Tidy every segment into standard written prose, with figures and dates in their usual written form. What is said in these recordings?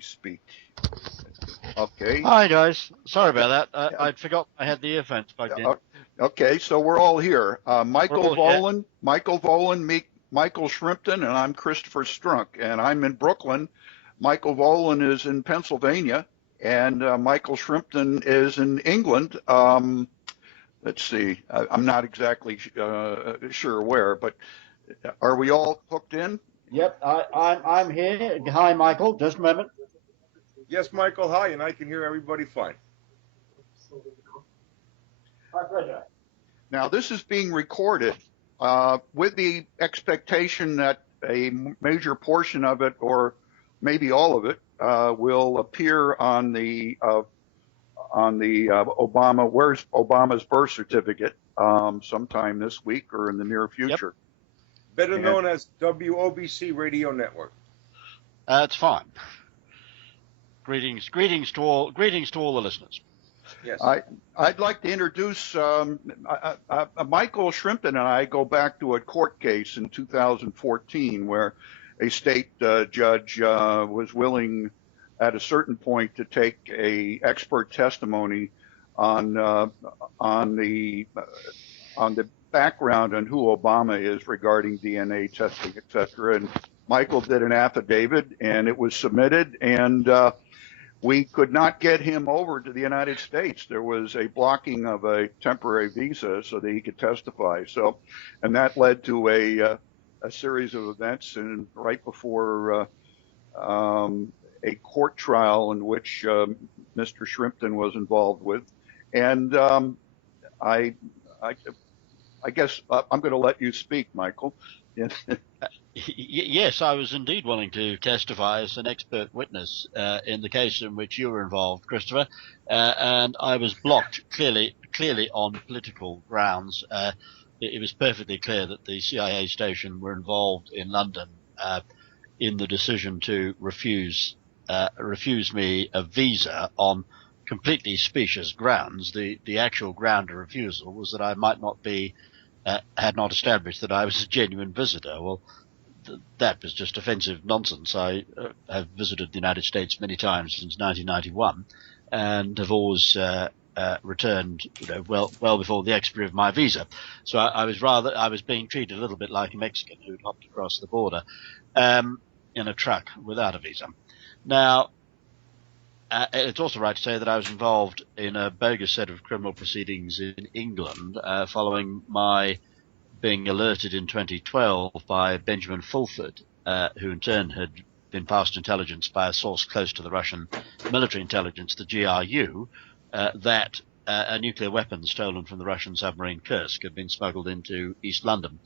speak. Okay. Hi guys, sorry about that. I'd forgot I had the earphones plugged in. Okay, so we're all here. Michael Volin, here. Michael Shrimpton, and I'm Christopher Strunk, and I'm in Brooklyn. Michael Volin is in Pennsylvania, and Michael Shrimpton is in England. Let's see, I'm not exactly sure where, but are we all hooked in? Yep, I'm here. Hi, Michael. Just a moment. Yes, Michael. Hi, and I can hear everybody fine. My pleasure. Now, this is being recorded with the expectation that a major portion of it, or maybe all of it, will appear on the Obama. Where's Obama's birth certificate? Sometime this week or in the near future. Yep. Better known as WOBC Radio Network. It's fine. Greetings to all the listeners. Yes. I'd like to introduce Michael Shrimpton and I go back to a court case in 2014 where a state judge was willing at a certain point to take a expert testimony on the background on who Obama is regarding DNA testing, et cetera. And Michael did an affidavit and it was submitted, and we could not get him over to the United States. There was a blocking of a temporary visa so that he could testify. So, and that led to a series of events, and right before a court trial in which Mr. Shrimpton was involved with. And I guess I'm going to let you speak, Michael. Yes, I was indeed willing to testify as an expert witness in the case in which you were involved, Christopher, and I was blocked clearly on political grounds. It was perfectly clear that the CIA station were involved in London in the decision to refuse me a visa on completely specious grounds. The actual ground of refusal was that I might not be had not established that I was a genuine visitor. Well, that was just offensive nonsense. I have visited the United States many times since 1991, and have always returned, well before the expiry of my visa. So I was being treated a little bit like a Mexican who'd hopped across the border in a truck without a visa. Now, it's also right to say that I was involved in a bogus set of criminal proceedings in England following my being alerted in 2012 by Benjamin Fulford, who in turn had been passed intelligence by a source close to the Russian military intelligence, the GRU, that a nuclear weapon stolen from the Russian submarine Kursk had been smuggled into East London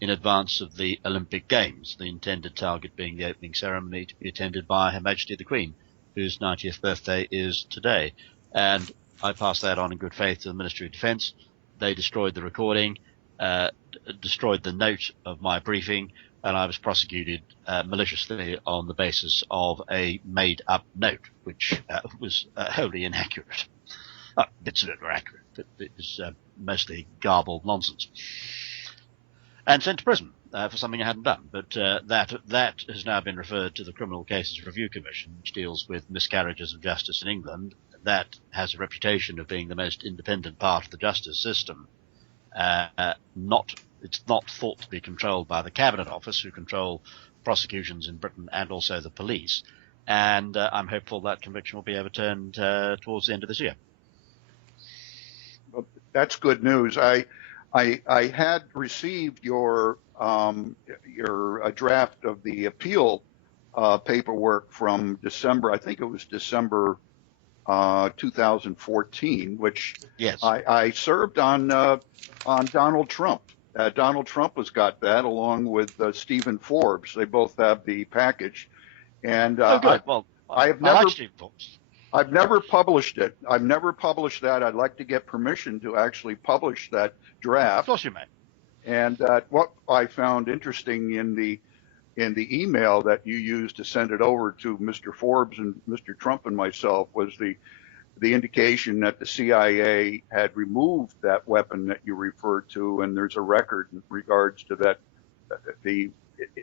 in advance of the Olympic Games, the intended target being the opening ceremony to be attended by Her Majesty the Queen, whose 90th birthday is today. And I passed that on in good faith to the Ministry of Defence. They destroyed the recording, destroyed the note of my briefing, and I was prosecuted maliciously on the basis of a made-up note, which was wholly inaccurate. Bits of it were accurate, but it was mostly garbled nonsense. And sent to prison for something I hadn't done. But that has now been referred to the Criminal Cases Review Commission, which deals with miscarriages of justice in England. That has a reputation of being the most independent part of the justice system. It's not thought to be controlled by the Cabinet Office, who control prosecutions in Britain, and also the police. And I'm hopeful that conviction will be overturned towards the end of this year. Well, that's good news. I had received your draft of the appeal paperwork from December. I think it was December 2014, which yes. I served on Donald Trump. Donald Trump has got that along with Stephen Forbes. They both have the package, and I've never published it. I've never published that. I'd like to get permission to actually publish that draft. Of course you may. And what I found interesting in the email that you used to send it over to Mr. Forbes and Mr. Trump and myself was the indication that the CIA had removed that weapon that you referred to, and there's a record in regards to that.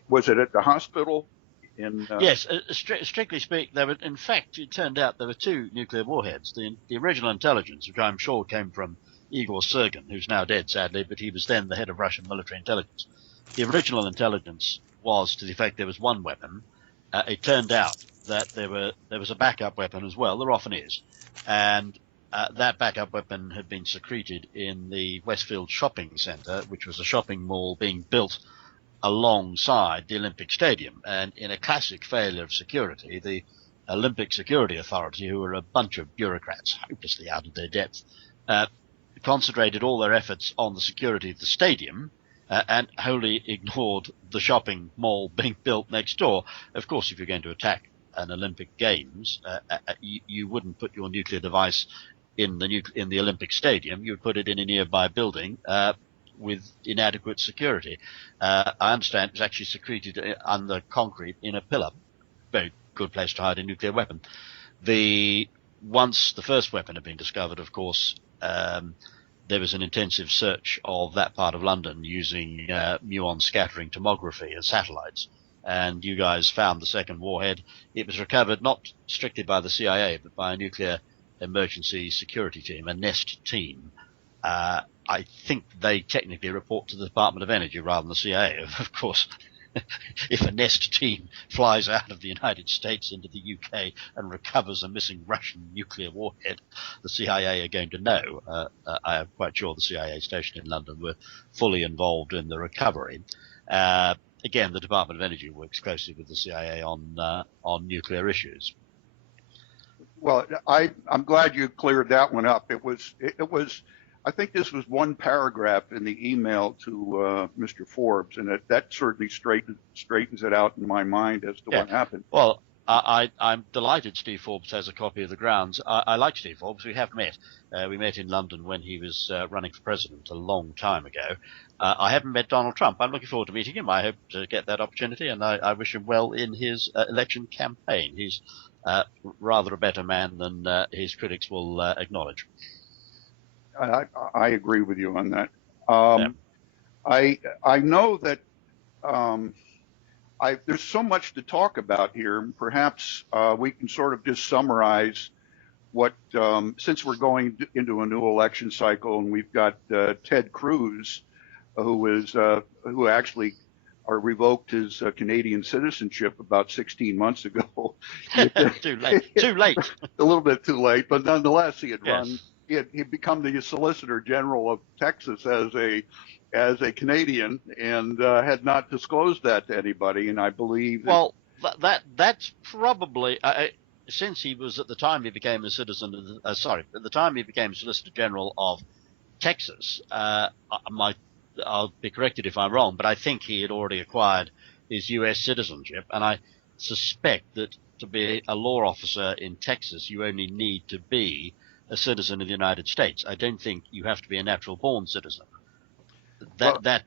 Was it at the hospital Yes, strictly speaking, there were, in fact, it turned out there were two nuclear warheads. The original intelligence, which I'm sure came from Igor Sergin, who's now dead, sadly, but he was then the head of Russian military intelligence. The original intelligence was to the effect there was one weapon. It turned out that there was a backup weapon as well. There often is, and that backup weapon had been secreted in the Westfield Shopping Centre, which was a shopping mall being built alongside the Olympic Stadium. And in a classic failure of security, the Olympic Security Authority, who were a bunch of bureaucrats hopelessly out of their depth, concentrated all their efforts on the security of the stadium and wholly ignored the shopping mall being built next door. Of course, if you're going to attack an Olympic Games, you wouldn't put your nuclear device in the Olympic Stadium. You would put it in a nearby building with inadequate security. I understand it was actually secreted under concrete in a pillar. Very good place to hide a nuclear weapon. Once the first weapon had been discovered, of course, there was an intensive search of that part of London using muon scattering tomography and satellites. And you guys found the second warhead. It was recovered not strictly by the CIA, but by a nuclear emergency security team, a NEST team. I think they technically report to the Department of Energy rather than the CIA. Of course, if a NEST team flies out of the United States into the UK and recovers a missing Russian nuclear warhead, the CIA are going to know. I am quite sure the CIA station in London were fully involved in the recovery. Again, the Department of Energy works closely with the CIA on nuclear issues. Well, I'm glad you cleared that one up. It was. I think this was one paragraph in the email to Mr. Forbes, and that certainly straightens it out in my mind as to what happened. Well, I'm delighted Steve Forbes has a copy of the grounds. I like Steve Forbes. We have met. We met in London when he was running for president a long time ago. I haven't met Donald Trump. I'm looking forward to meeting him. I hope to get that opportunity, and I wish him well in his election campaign. He's rather a better man than his critics will acknowledge. I agree with you on that. I know that there's so much to talk about here. Perhaps we can sort of just summarize what, since we're going into a new election cycle, and we've got Ted Cruz, who actually revoked his Canadian citizenship about 16 months ago. Too late. A little bit too late, but nonetheless, he had run. He'd become the Solicitor General of Texas as a Canadian, and had not disclosed that to anybody. And I believe that's probably since he was at the time he became a citizen. At the time he became Solicitor General of Texas. I'll be corrected if I'm wrong, but I think he had already acquired his U.S. citizenship, and I suspect that to be a law officer in Texas, you only need to be a citizen of the United States. I don't think you have to be a natural-born citizen. That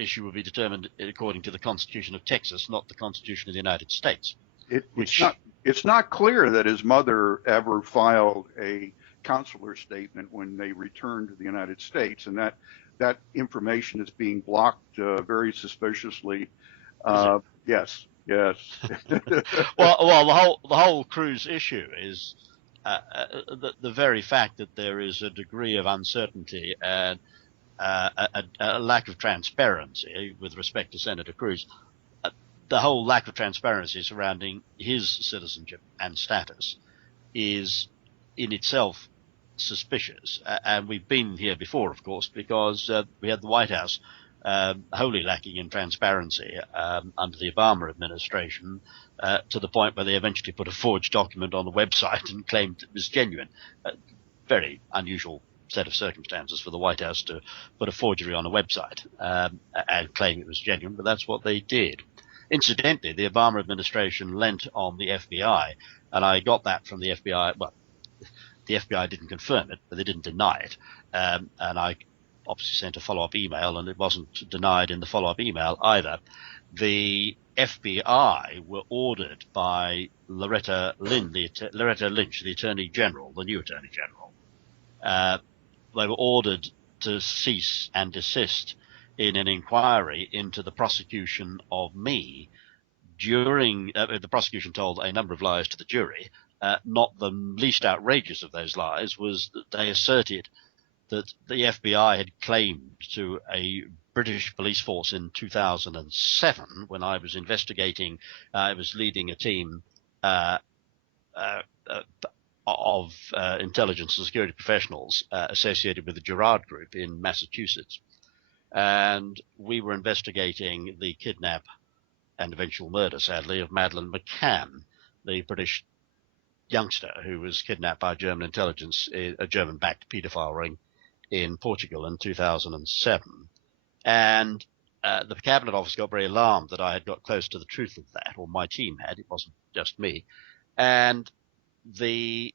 issue will be determined according to the Constitution of Texas, not the Constitution of the United States. It's not clear that his mother ever filed a consular statement when they returned to the United States, and that information is being blocked very suspiciously. Yes. Well, the whole Cruz issue is the very fact that there is a degree of uncertainty and a lack of transparency with respect to Senator Cruz. The whole lack of transparency surrounding his citizenship and status is in itself suspicious. And we've been here before, of course, because we had the White House wholly lacking in transparency under the Obama administration, to the point where they eventually put a forged document on the website and claimed it was genuine. Very unusual set of circumstances for the White House to put a forgery on a website and claim it was genuine, but that's what they did. Incidentally, the Obama administration lent on the FBI, and I got that from the FBI. Well, the FBI didn't confirm it, but they didn't deny it. And I obviously sent a follow-up email, and it wasn't denied in the follow-up email either. The FBI were ordered by Loretta Lynch, the Attorney General, the new Attorney General. They were ordered to cease and desist in an inquiry into the prosecution of me the prosecution told a number of lies to the jury. Not the least outrageous of those lies was that they asserted that the FBI had claimed to a British police force in 2007, when I was investigating. I was leading a team of intelligence and security professionals associated with the Girard Group in Massachusetts. And we were investigating the kidnap and eventual murder, sadly, of Madeleine McCann, the British youngster who was kidnapped by German intelligence, a German-backed paedophile ring in Portugal in 2007. And the Cabinet Office got very alarmed that I had got close to the truth of that, or my team had. It wasn't just me. And the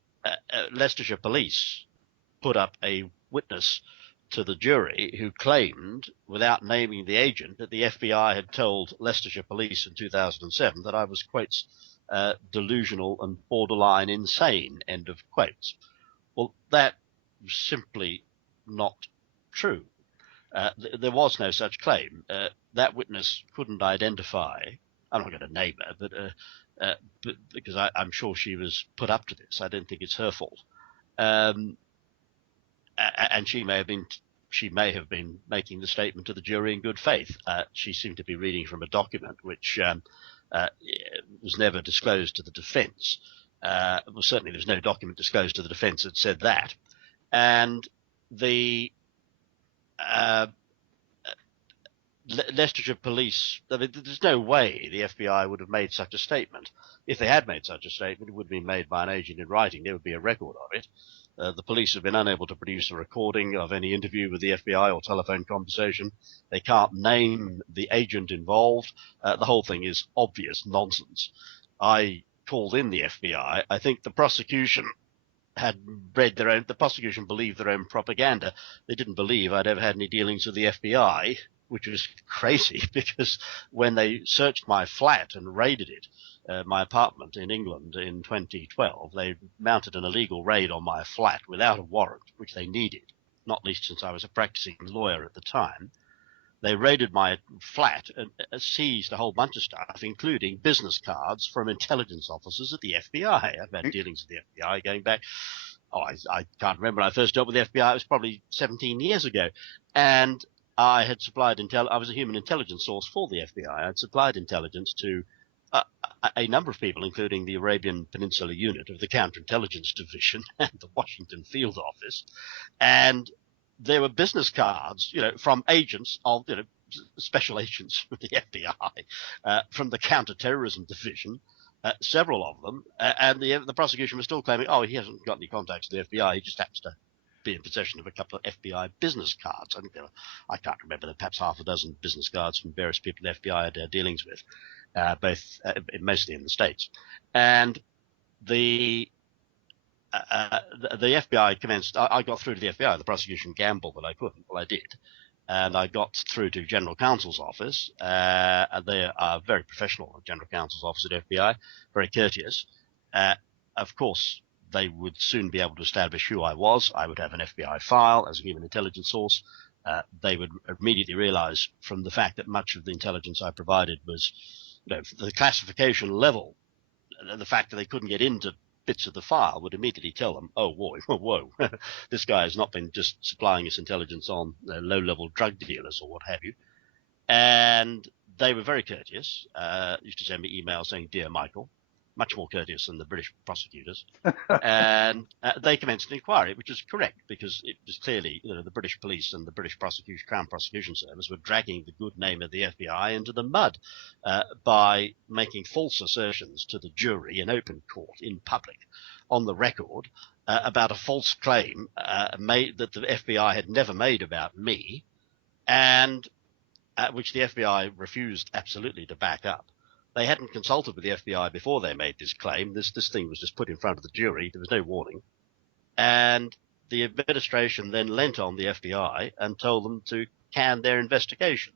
Leicestershire police put up a witness to the jury who claimed, without naming the agent, that the FBI had told Leicestershire police in 2007 that I was, quotes, delusional and borderline insane, end of quotes. Well, that was simply not true. There was no such claim. That witness couldn't identify, I'm not going to name her, but because I'm sure she was put up to this. I don't think it's her fault. And she may have been making the statement to the jury in good faith. She seemed to be reading from a document which was never disclosed to the defence. Well, certainly there's no document disclosed to the defence that said that. And the Leicestershire police, I mean, there's no way the FBI would have made such a statement. If they had made such a statement, it would have been made by an agent in writing. There would be a record of it. The police have been unable to produce a recording of any interview with the FBI or telephone conversation. They can't name the agent involved. The whole thing is obvious nonsense. I called in the FBI. I think the prosecution the prosecution believed their own propaganda. They didn't believe I'd ever had any dealings with the FBI, which was crazy, because when they searched my flat and raided it, my apartment in England in 2012, they mounted an illegal raid on my flat without a warrant, which they needed, not least since I was a practicing lawyer at the time. They raided my flat and seized a whole bunch of stuff, including business cards from intelligence officers at the FBI. I've had dealings with the FBI going back, I can't remember when I first dealt with the FBI. It was probably 17 years ago. And I had supplied I was a human intelligence source for the FBI. I had supplied intelligence to a number of people, including the Arabian Peninsula unit of the Counterintelligence Division and the Washington Field Office. And there were business cards, from agents of, special agents from the FBI, from the Counterterrorism Division, several of them. And the prosecution was still claiming, he hasn't got any contacts with the FBI. He just happens to be in possession of a couple of FBI business cards. I think I can't remember, perhaps half a dozen business cards from various people the FBI had dealings with, mostly in the States. And the FBI commenced. I got through to the FBI. The prosecution gambled that I couldn't. Well, I did, and I got through to General Counsel's office. And they are very professional. General Counsel's office at FBI, very courteous. Of course, they would soon be able to establish who I was. I would have an FBI file as a human intelligence source. They would immediately realize from the fact that much of the intelligence I provided was, the classification level, the fact that they couldn't get into bits of the file would immediately tell them, whoa, this guy has not been just supplying us intelligence on low-level drug dealers or what have you. And they were very courteous, used to send me emails saying, "Dear Michael," much more courteous than the British prosecutors. And they commenced an inquiry, which was correct, because it was clearly, the British police and the British Crown Prosecution Service were dragging the good name of the FBI into the mud by making false assertions to the jury in open court, in public, on the record, about a false claim made that the FBI had never made about me, and which the FBI refused absolutely to back up. They hadn't consulted with the FBI before they made this claim. This thing was just put in front of the jury. There was no warning. And the administration then lent on the FBI and told them to can their investigation.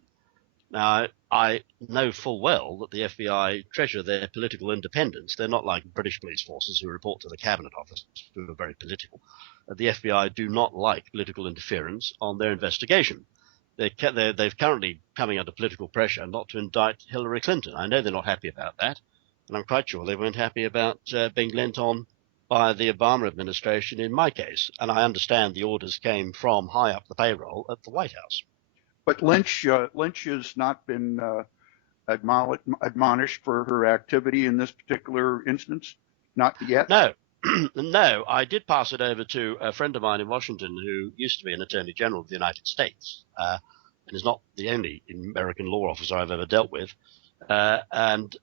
Now, I know full well that the FBI treasure their political independence. They're not like British police forces who report to the Cabinet Office, who are very political. The FBI do not like political interference on their investigation. they're currently coming under political pressure not to indict Hillary Clinton. I know they're not happy about that, and I'm quite sure they weren't happy about being lent on by the Obama administration in my case. And I understand the orders came from high up the payroll at the White House. But Lynch has not been admonished for her activity in this particular instance? Not yet? No. No, I did pass it over to a friend of mine in Washington who used to be an Attorney General of the United States, and is not the only American law officer I've ever dealt with. And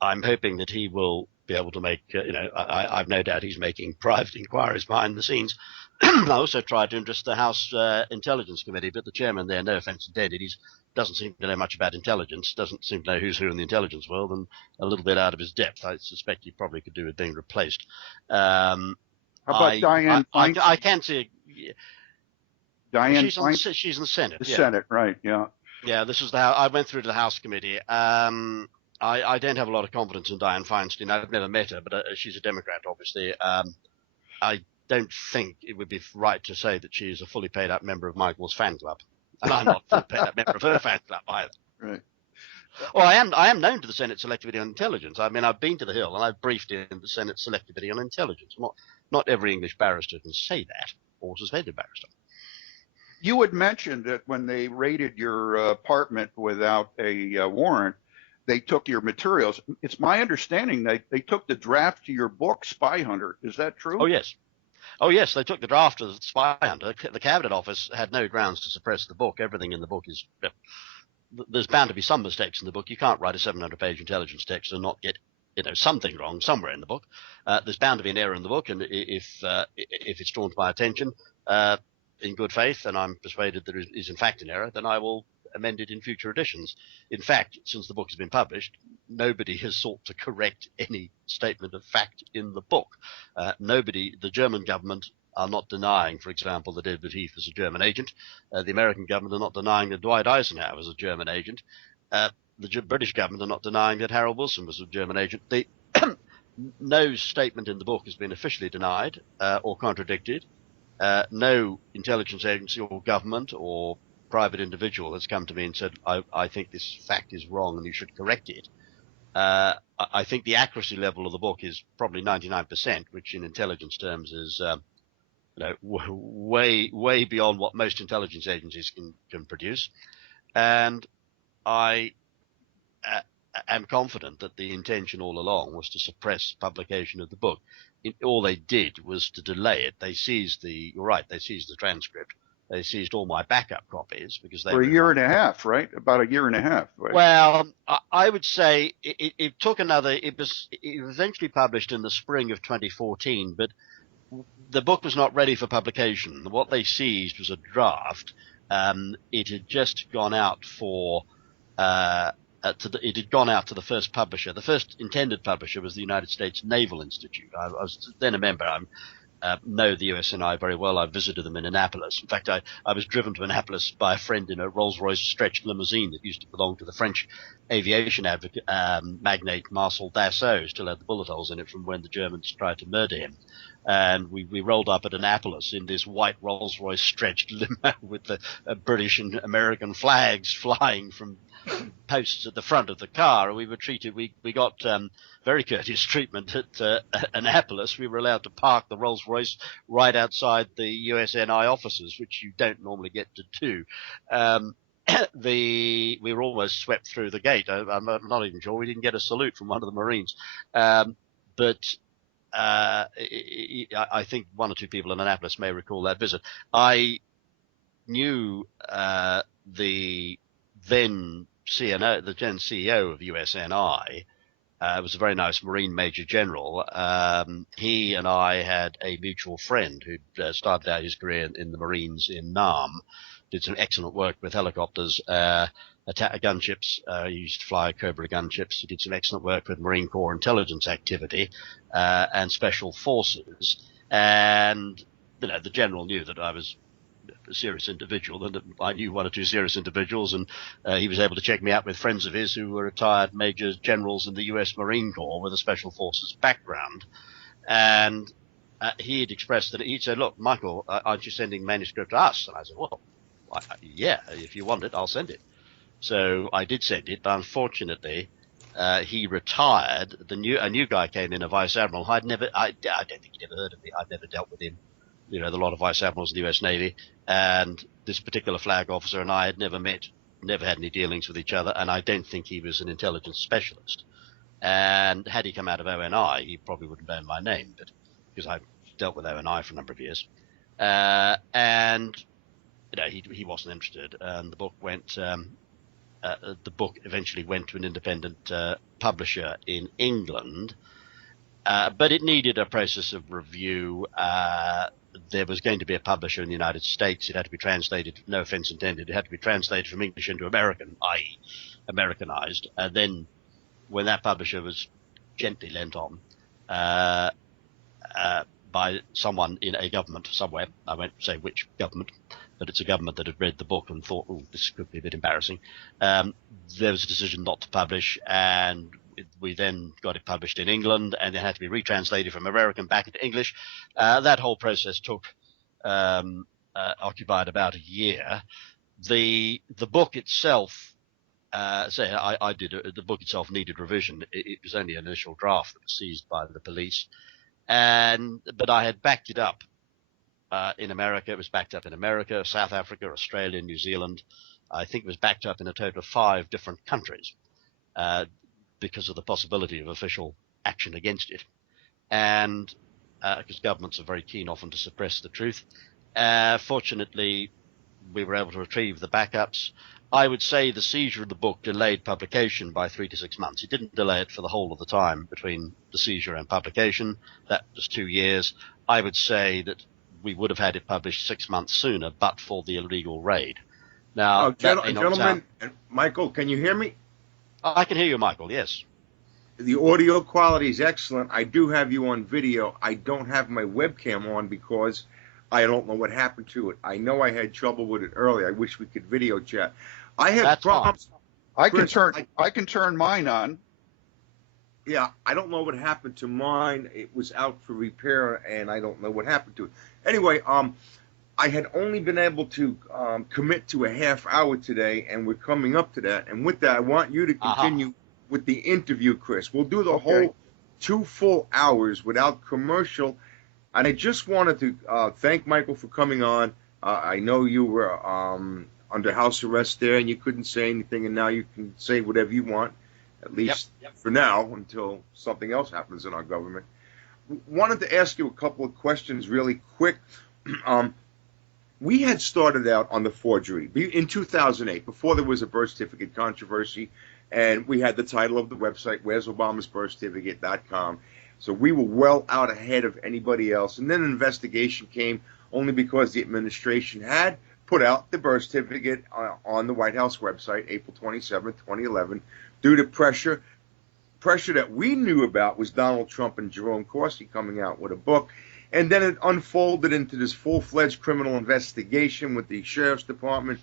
I'm hoping that he will be able to make, I've no doubt he's making private inquiries behind the scenes. I also tried to interest the House Intelligence Committee, but the chairman there, no offense intended, he doesn't seem to know much about intelligence, doesn't seem to know who's who in the intelligence world, and a little bit out of his depth. I suspect he probably could do with being replaced. How about Dianne Feinstein? I can see. Dianne Feinstein? She's in the Senate. The Senate, right, yeah. Yeah, this is I went through to the House Committee. I don't have a lot of confidence in Dianne Feinstein. I've never met her, but she's a Democrat, obviously. I don't think it would be right to say that she is a fully paid up member of Michael's fan club. And I'm not a fully paid up member of her fan club either. Right. Well, I am known to the Senate Select Committee on Intelligence. I mean, I've been to the Hill and I've briefed in the Senate Select Committee on Intelligence. Not every English barrister can say that, or suspended barrister. You had mentioned that when they raided your apartment without a warrant, they took your materials. It's my understanding they took the draft to your book, Spyhunter. Is that true? Oh, yes, they took the draft of Spyhunter. The Cabinet Office had no grounds to suppress the book. Everything in the book is there's bound to be some mistakes in the book. You can't write a 700-page intelligence text and not get something wrong somewhere in the book. There's bound to be an error in the book, and if it's drawn to my attention in good faith, and I'm persuaded there is in fact an error, then I will amend it in future editions. In fact, since the book has been published, nobody has sought to correct any statement of fact in the book. The German government are not denying, for example, that Edward Heath was a German agent. The American government are not denying that Dwight Eisenhower was a German agent. The British government are not denying that Harold Wilson was a German agent. No statement in the book has been officially denied or contradicted. No intelligence agency or government or private individual has come to me and said, I think this fact is wrong and you should correct it. I think the accuracy level of the book is probably 99%, which in intelligence terms is way beyond what most intelligence agencies can produce. And I am confident that the intention all along was to suppress publication of the book. All they did was to delay it. They seized the transcript. They seized all my backup copies because they for a year and a half, right? About a year and a half. Right? Well, I would say it took another. It was eventually published in the spring of 2014, but the book was not ready for publication. What they seized was a draft. It had just gone out for. It had gone out to the first publisher. The first intended publisher was the United States Naval Institute. I was then a member. Know the USNI very well. I visited them in Annapolis. In fact, I was driven to Annapolis by a friend in a Rolls-Royce stretched limousine that used to belong to the French aviation magnate Marcel Dassault, still had the bullet holes in it from when the Germans tried to murder him. And we rolled up at Annapolis in this white Rolls-Royce stretched limo with the British and American flags flying from posts at the front of the car. We were treated. We got very courteous treatment at Annapolis. We were allowed to park the Rolls-Royce right outside the USNI offices, which you don't normally get to do. We were almost swept through the gate. I'm not even sure we didn't get a salute from one of the Marines. But I think one or two people in Annapolis may recall that visit. I knew the then CEO of USNI. Was a very nice Marine Major General. He and I had a mutual friend who started out his career in the Marines in Nam, did some excellent work with helicopters, gunships. He used to fly Cobra gunships. He did some excellent work with Marine Corps intelligence activity and special forces. And the general knew that I was a serious individual, and I knew one or two serious individuals, and he was able to check me out with friends of his who were retired major generals in the U.S. Marine Corps with a special forces background. And he had expressed that he'd said, "Look, Michael, aren't you sending manuscript to us?" And I said, "Well, yeah, if you want it, I'll send it. So I did send it, but unfortunately, he retired. A new guy came in, a vice admiral. I don't think he'd ever heard of me. I'd never dealt with him. You know, there are a lot of vice admirals in the U.S. Navy, and this particular flag officer and I had never met, never had any dealings with each other, and I don't think he was an intelligence specialist. And had he come out of ONI, he probably wouldn't have known my name, but because I dealt with ONI for a number of years, and you know, he wasn't interested, and the book went. The book eventually went to an independent publisher in England, but it needed a process of review. There was going to be a publisher in the United States. It had to be translated, no offense intended, it had to be translated from English into American, i.e. Americanized. And then when that publisher was gently lent on by someone in a government somewhere, I won't say which government, but it's a government that had read the book and thought, oh, this could be a bit embarrassing. There was a decision not to publish, and we then got it published in England, and it had to be retranslated from American back into English. That whole process took occupied about a year. The book itself, the book itself needed revision. It was only an initial draft that was seized by the police, but I had backed it up. In America, it was backed up in America, South Africa, Australia, New Zealand. I think it was backed up in a total of 5 different countries because of the possibility of official action against it. And because governments are very keen often to suppress the truth. Fortunately, we were able to retrieve the backups. I would say the seizure of the book delayed publication by 3 to 6 months. It didn't delay it for the whole of the time between the seizure and publication. That was 2 years. I would say that we would have had it published 6 months sooner, but for the illegal raid. Now, gentlemen, Michael, can you hear me? I can hear you, Michael. Yes. The audio quality is excellent. I do have you on video. I don't have my webcam on because I don't know what happened to it. I know I had trouble with it earlier. I wish we could video chat. I had problems. I can turn mine on. Yeah, I don't know what happened to mine. It was out for repair, and I don't know what happened to it. Anyway, I had only been able to commit to a half hour today, and we're coming up to that. And with that, I want you to continue with the interview, Chris. We'll do the whole 2 full hours without commercial. And I just wanted to thank Michael for coming on. I know you were under house arrest there, and you couldn't say anything, and now you can say whatever you want, at least for now, until something else happens in our government. Wanted to ask you a couple of questions really quick. We had started out on the forgery in 2008, before there was a birth certificate controversy, and we had the title of the website, Where's Obama's Birth Certificate.com. So we were well out ahead of anybody else. And then an investigation came only because the administration had put out the birth certificate on the White House website, April 27, 2011, due to pressure that we knew about was Donald Trump and Jerome Corsi coming out with a book. And then it unfolded into this full-fledged criminal investigation with the Sheriff's Department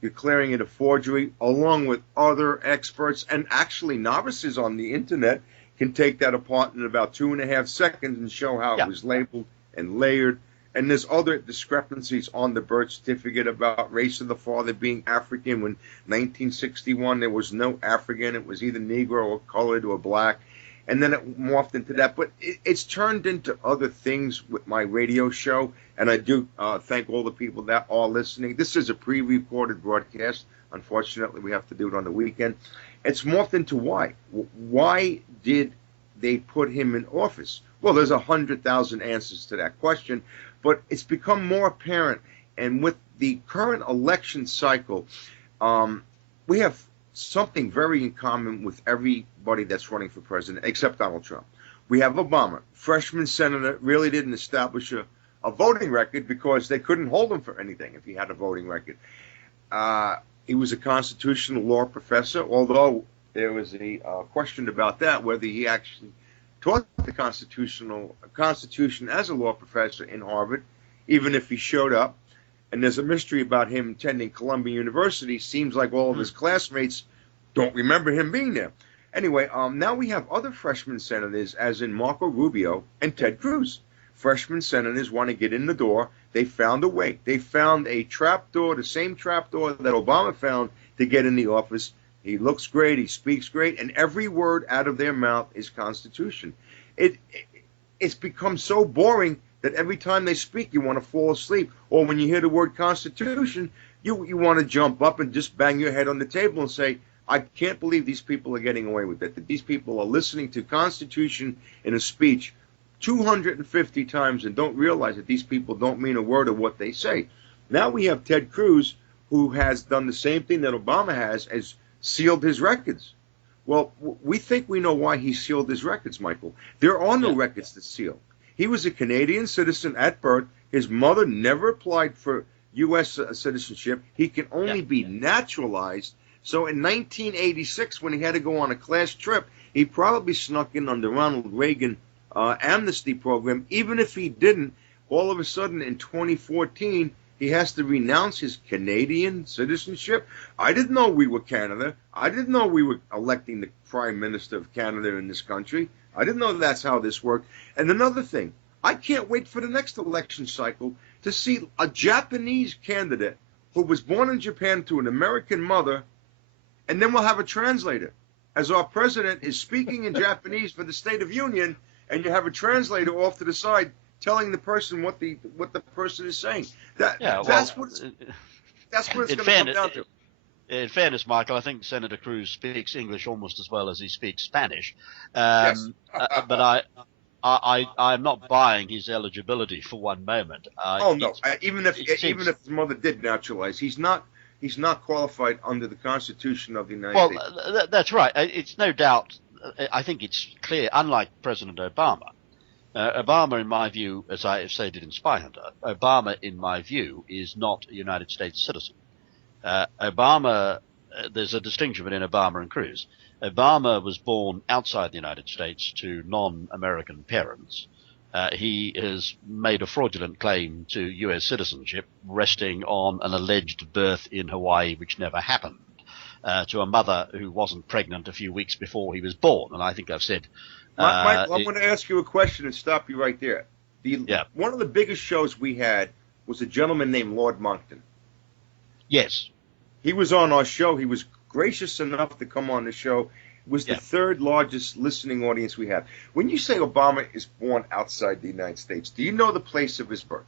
declaring it a forgery, along with other experts and actually novices on the internet can take that apart in about 2.5 seconds and show how it was labeled and layered. And there's other discrepancies on the birth certificate about race of the father being African. When 1961, there was no African. It was either Negro or colored or black. And then it morphed into that. But it's turned into other things with my radio show. And I do thank all the people that are listening. This is a pre-recorded broadcast. Unfortunately, we have to do it on the weekend. It's morphed into why. Why did they put him in office? Well, there's 100,000 answers to that question. But it's become more apparent. And with the current election cycle, we have something very in common with everybody that's running for president, except Donald Trump. We have Obama, freshman senator, really didn't establish a voting record because they couldn't hold him for anything if he had a voting record. He was a constitutional law professor, although there was a question about that, whether he actually taught the Constitution as a law professor in Harvard, even if he showed up. And there's a mystery about him attending Columbia University. Seems like all of his classmates don't remember him being there. Anyway, now we have other freshman senators, as in Marco Rubio and Ted Cruz. freshman senators want to get in the door. They found a way. They found a trap door, the same trap door that Obama found to get in the office. He looks great. He speaks great. And every word out of their mouth is Constitution. It's become so boring that every time they speak, you want to fall asleep. Or when you hear the word Constitution, you want to jump up and just bang your head on the table and say, I can't believe these people are getting away with it, that these people are listening to Constitution in a speech 250 times and don't realize that these people don't mean a word of what they say. Now we have Ted Cruz, who has done the same thing that Obama has sealed his records. Well, we think we know why he sealed his records, Michael. There are no records to seal. He was a Canadian citizen at birth. His mother never applied for U.S. citizenship. He can only be naturalized. So in 1986, when he had to go on a class trip, he probably snuck in on the Ronald Reagan amnesty program. Even if he didn't, all of a sudden in 2014, he has to renounce his Canadian citizenship. I didn't know we were Canada. I didn't know we were electing the Prime Minister of Canada in this country. I didn't know that's how this worked. And another thing, I can't wait for the next election cycle to see a Japanese candidate who was born in Japan to an American mother, and then we'll have a translator. As our president is speaking in Japanese for the State of Union, and you have a translator off to the side telling the person what the person is saying. That's what it's going to come down to. In fairness, Michael, I think Senator Cruz speaks English almost as well as he speaks Spanish. Yes. But I'm not buying his eligibility for one moment. No. Even if his mother did naturalize, he's not qualified under the Constitution of the United States. Well, that's right. It's no doubt. I think it's clear, unlike President Obama. Obama, in my view, as I have stated in Spyhunter, Obama, in my view, is not a United States citizen. Obama, there's a distinction between Obama and Cruz. Obama was born outside the United States to non-American parents. He has made a fraudulent claim to U.S. citizenship, resting on an alleged birth in Hawaii, which never happened, to a mother who wasn't pregnant a few weeks before he was born. And I think I've said... Michael, I'm going to ask you a question and stop you right there. One of the biggest shows we had was a gentleman named Lord Monckton. Yes. He was on our show. He was gracious enough to come on the show. It was the third largest listening audience we had. When you say Obama is born outside the United States, do you know the place of his birth?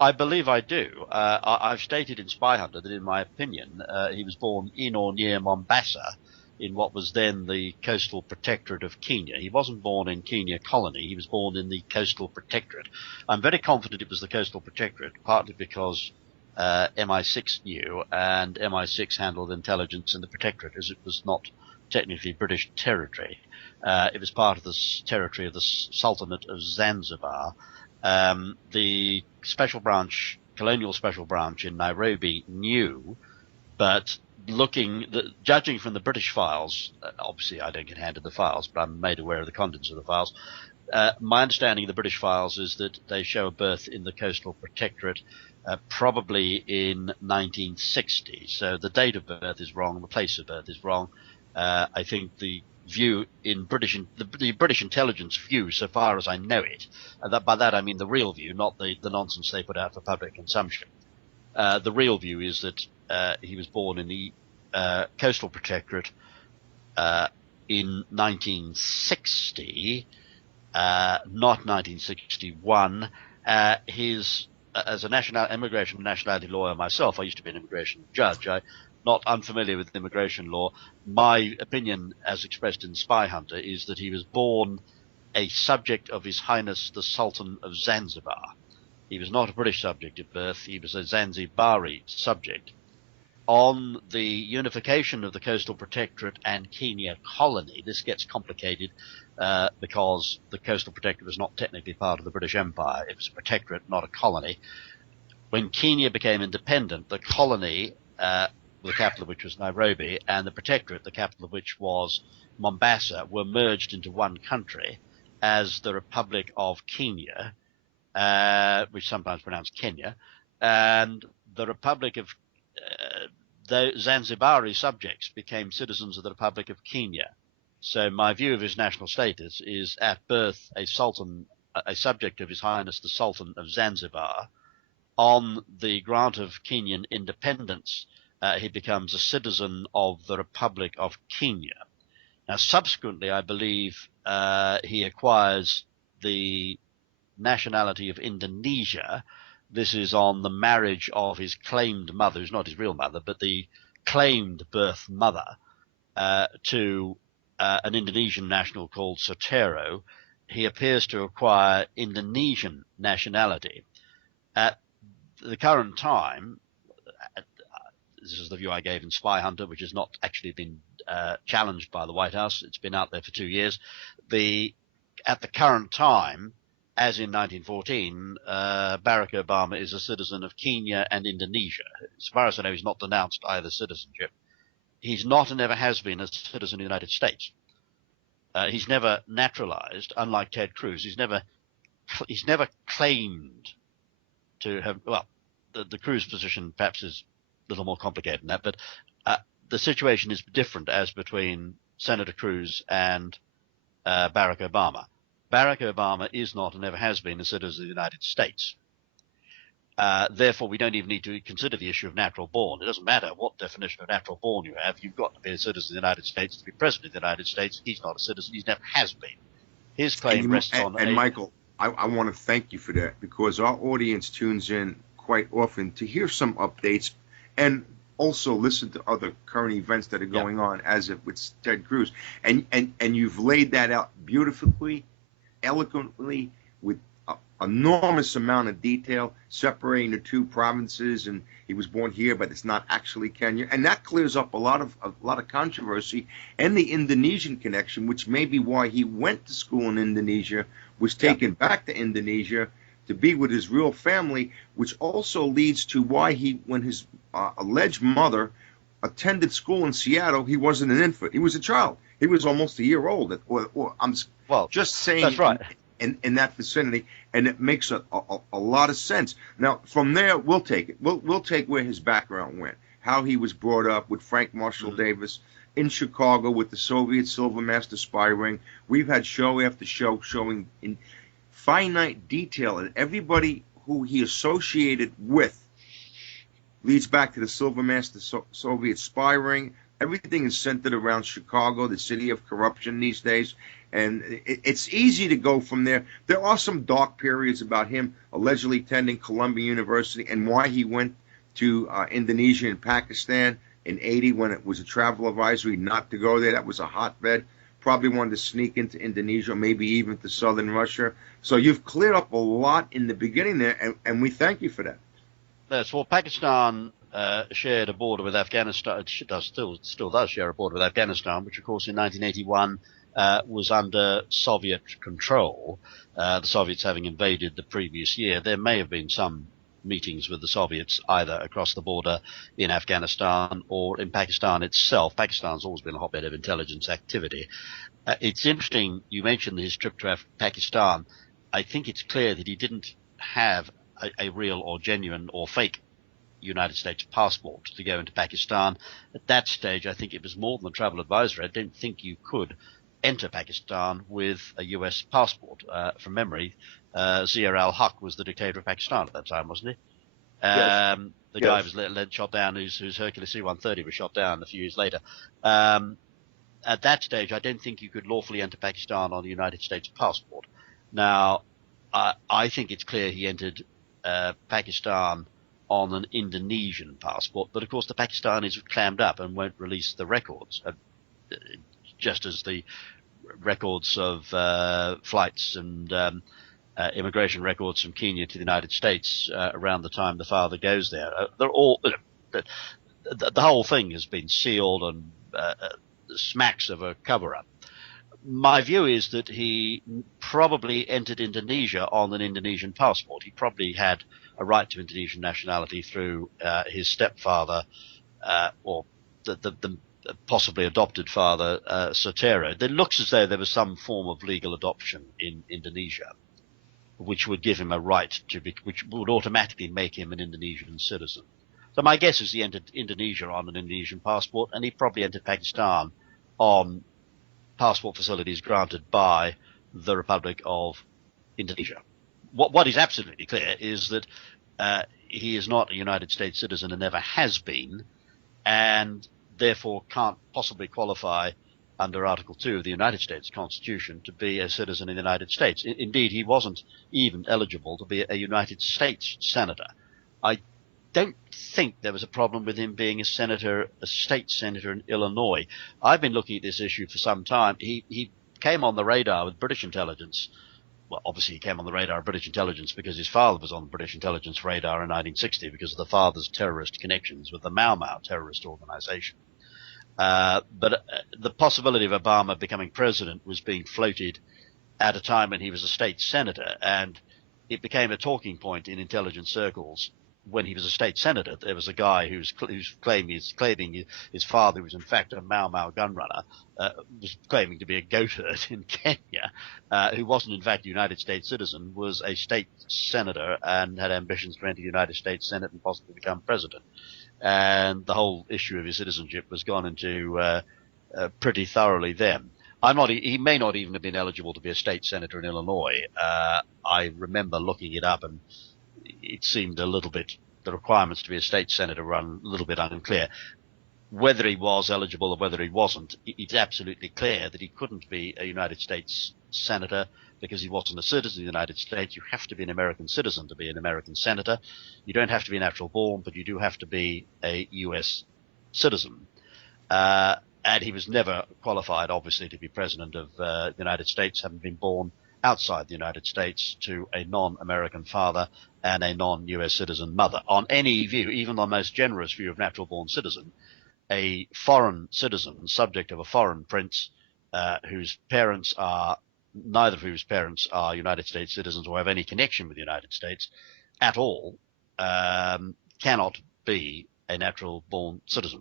I believe I do. I've stated in Spyhunter that, in my opinion, he was born in or near Mombasa, in what was then the coastal protectorate of Kenya. He wasn't born in Kenya colony. He was born in the coastal protectorate. I'm very confident it was the coastal protectorate, partly because MI6 knew, and MI6 handled intelligence in the protectorate, as it was not technically British territory. It was part of the territory of the Sultanate of Zanzibar. The special branch, colonial special branch in Nairobi knew, but judging from the British files, obviously I don't get handed the files, but I'm made aware of the contents of the files. My understanding of the British files is that they show a birth in the coastal protectorate, probably in 1960. So the date of birth is wrong, the place of birth is wrong. I think the view in the British intelligence view, so far as I know it, and by that I mean the real view, not the nonsense they put out for public consumption. The real view is that he was born in the coastal protectorate in 1960, not 1961. As an immigration and nationality lawyer myself, I used to be an immigration judge. I'm not unfamiliar with immigration law. My opinion, as expressed in Spyhunter, is that he was born a subject of His Highness the Sultan of Zanzibar. He was not a British subject at birth. He was a Zanzibari subject. On the unification of the coastal protectorate and Kenya colony, this gets complicated because the coastal protectorate was not technically part of the British Empire. It was a protectorate, not a colony. When Kenya became independent, the colony, the capital of which was Nairobi, and the protectorate, the capital of which was Mombasa, were merged into one country as the Republic of Kenya, which sometimes pronounced Kenya, and the Republic of the Zanzibari subjects became citizens of the Republic of Kenya. So my view of his national status is at birth a sultan a subject of His Highness the Sultan of Zanzibar. On the grant of Kenyan independence, he becomes a citizen of the Republic of Kenya. Now, subsequently, I believe he acquires the nationality of Indonesia. This is on the marriage of his claimed mother, who's not his real mother, but the claimed birth mother, to an Indonesian national called Soetoro. He appears to acquire Indonesian nationality. At the current time, this is the view I gave in Spyhunter, which has not actually been challenged by the White House. It's been out there for 2 years. At the current time, as in 1914, Barack Obama is a citizen of Kenya and Indonesia. As far as I know, he's not denounced either citizenship. He's not and never has been a citizen of the United States. He's never naturalized, unlike Ted Cruz. He's never claimed to have. Well, the Cruz position perhaps is a little more complicated than that, but the situation is different as between Senator Cruz and Barack Obama. Barack Obama is not and never has been a citizen of the United States. Therefore, we don't even need to consider the issue of natural born. It doesn't matter what definition of natural born you have. You've got to be a citizen of the United States to be president of the United States. He's not a citizen. He never has been. His claim rests on... And Michael, I want to thank you for that, because our audience tunes in quite often to hear some updates and also listen to other current events that are going on, as if with Ted Cruz. And you've laid that out beautifully, eloquently, with enormous amount of detail, separating the two provinces, and he was born here, but it's not actually Kenya, and that clears up a lot of controversy. And the Indonesian connection, which may be why he went to school in Indonesia, was taken back to Indonesia to be with his real family, which also leads to why when his alleged mother attended school in Seattle, he wasn't an infant. He was a child. He was almost a year old. Just saying. That's right. In that vicinity, and it makes a lot of sense. Now, from there, we'll take it. We'll take where his background went, how he was brought up with Frank Marshall Davis in Chicago with the Soviet Silver Master spy ring. We've had show after show showing in finite detail, and everybody who he associated with leads back to the Silver Master Soviet spy ring. Everything is centered around Chicago, the city of corruption these days. And it's easy to go from there. There are some dark periods about him allegedly attending Columbia University and why he went to Indonesia and Pakistan in '80 when it was a travel advisory not to go there. That was a hotbed. Probably wanted to sneak into Indonesia, maybe even to southern Russia. So you've cleared up a lot in the beginning there, and we thank you for that. Yes, well, Pakistan shared a border with Afghanistan. It still does share a border with Afghanistan, which, of course, in 1981 was under Soviet control, the Soviets having invaded the previous year. There may have been some meetings with the Soviets either across the border in Afghanistan or in Pakistan itself. Pakistan's always been a hotbed of intelligence activity. It's interesting you mentioned his trip to Pakistan. I think it's clear that he didn't have a real or genuine or fake United States passport to go into Pakistan. At that stage, I think it was more than a travel advisory. I don't think you could enter Pakistan with a U.S. passport. From memory, Zia al-Haq was the dictator of Pakistan at that time, wasn't he? Yes. The guy was shot down, whose Hercules C-130 was shot down a few years later. At that stage, I don't think you could lawfully enter Pakistan on a United States passport. Now, I think it's clear he entered Pakistan on an Indonesian passport, but of course the Pakistanis have clammed up and won't release the records, just as the records of flights and immigration records from Kenya to the United States around the time the father goes there. They're all the whole thing has been sealed and smacks of a cover-up. My view is that he probably entered Indonesia on an Indonesian passport. He probably had a right to Indonesian nationality through his stepfather or the possibly adopted father, Soetoro. It looks as though there was some form of legal adoption in Indonesia, which would give him a right which would automatically make him an Indonesian citizen. So my guess is he entered Indonesia on an Indonesian passport, and he probably entered Pakistan on passport facilities granted by the Republic of Indonesia. What is absolutely clear is that he is not a United States citizen and never has been, and therefore can't possibly qualify under Article 2 of the United States Constitution to be a citizen in the United States. Indeed, he wasn't even eligible to be a United States senator. I don't think there was a problem with him being a state senator in Illinois. I've been looking at this issue for some time. He came on the radar with British intelligence. Well, obviously he came on the radar of British intelligence because his father was on the British intelligence radar in 1960 because of the father's terrorist connections with the Mau Mau terrorist organization. But the possibility of Obama becoming president was being floated at a time when he was a state senator, and it became a talking point in intelligence circles when he was a state senator. There was a guy who's claiming his father, who was in fact a Mau Mau gun runner, was claiming to be a goat herd in Kenya, who wasn't in fact a United States citizen, was a state senator and had ambitions to enter the United States Senate and possibly become president. And the whole issue of his citizenship was gone into pretty thoroughly then. He may not even have been eligible to be a state senator in Illinois. I remember looking it up, and it seemed a little bit, the requirements to be a state senator were a little bit unclear. Whether he was eligible or whether he wasn't, it's absolutely clear that he couldn't be a United States senator because he wasn't a citizen of the United States. You have to be an American citizen to be an American senator. You don't have to be natural born, but you do have to be a U.S. citizen. And he was never qualified, obviously, to be president of the United States, having been born outside the United States to a non-American father and a non-U.S. citizen mother. On any view, even the most generous view of natural-born citizen, a foreign citizen, subject of a foreign prince, neither of whose parents are United States citizens or have any connection with the United States at all, cannot be a natural-born citizen.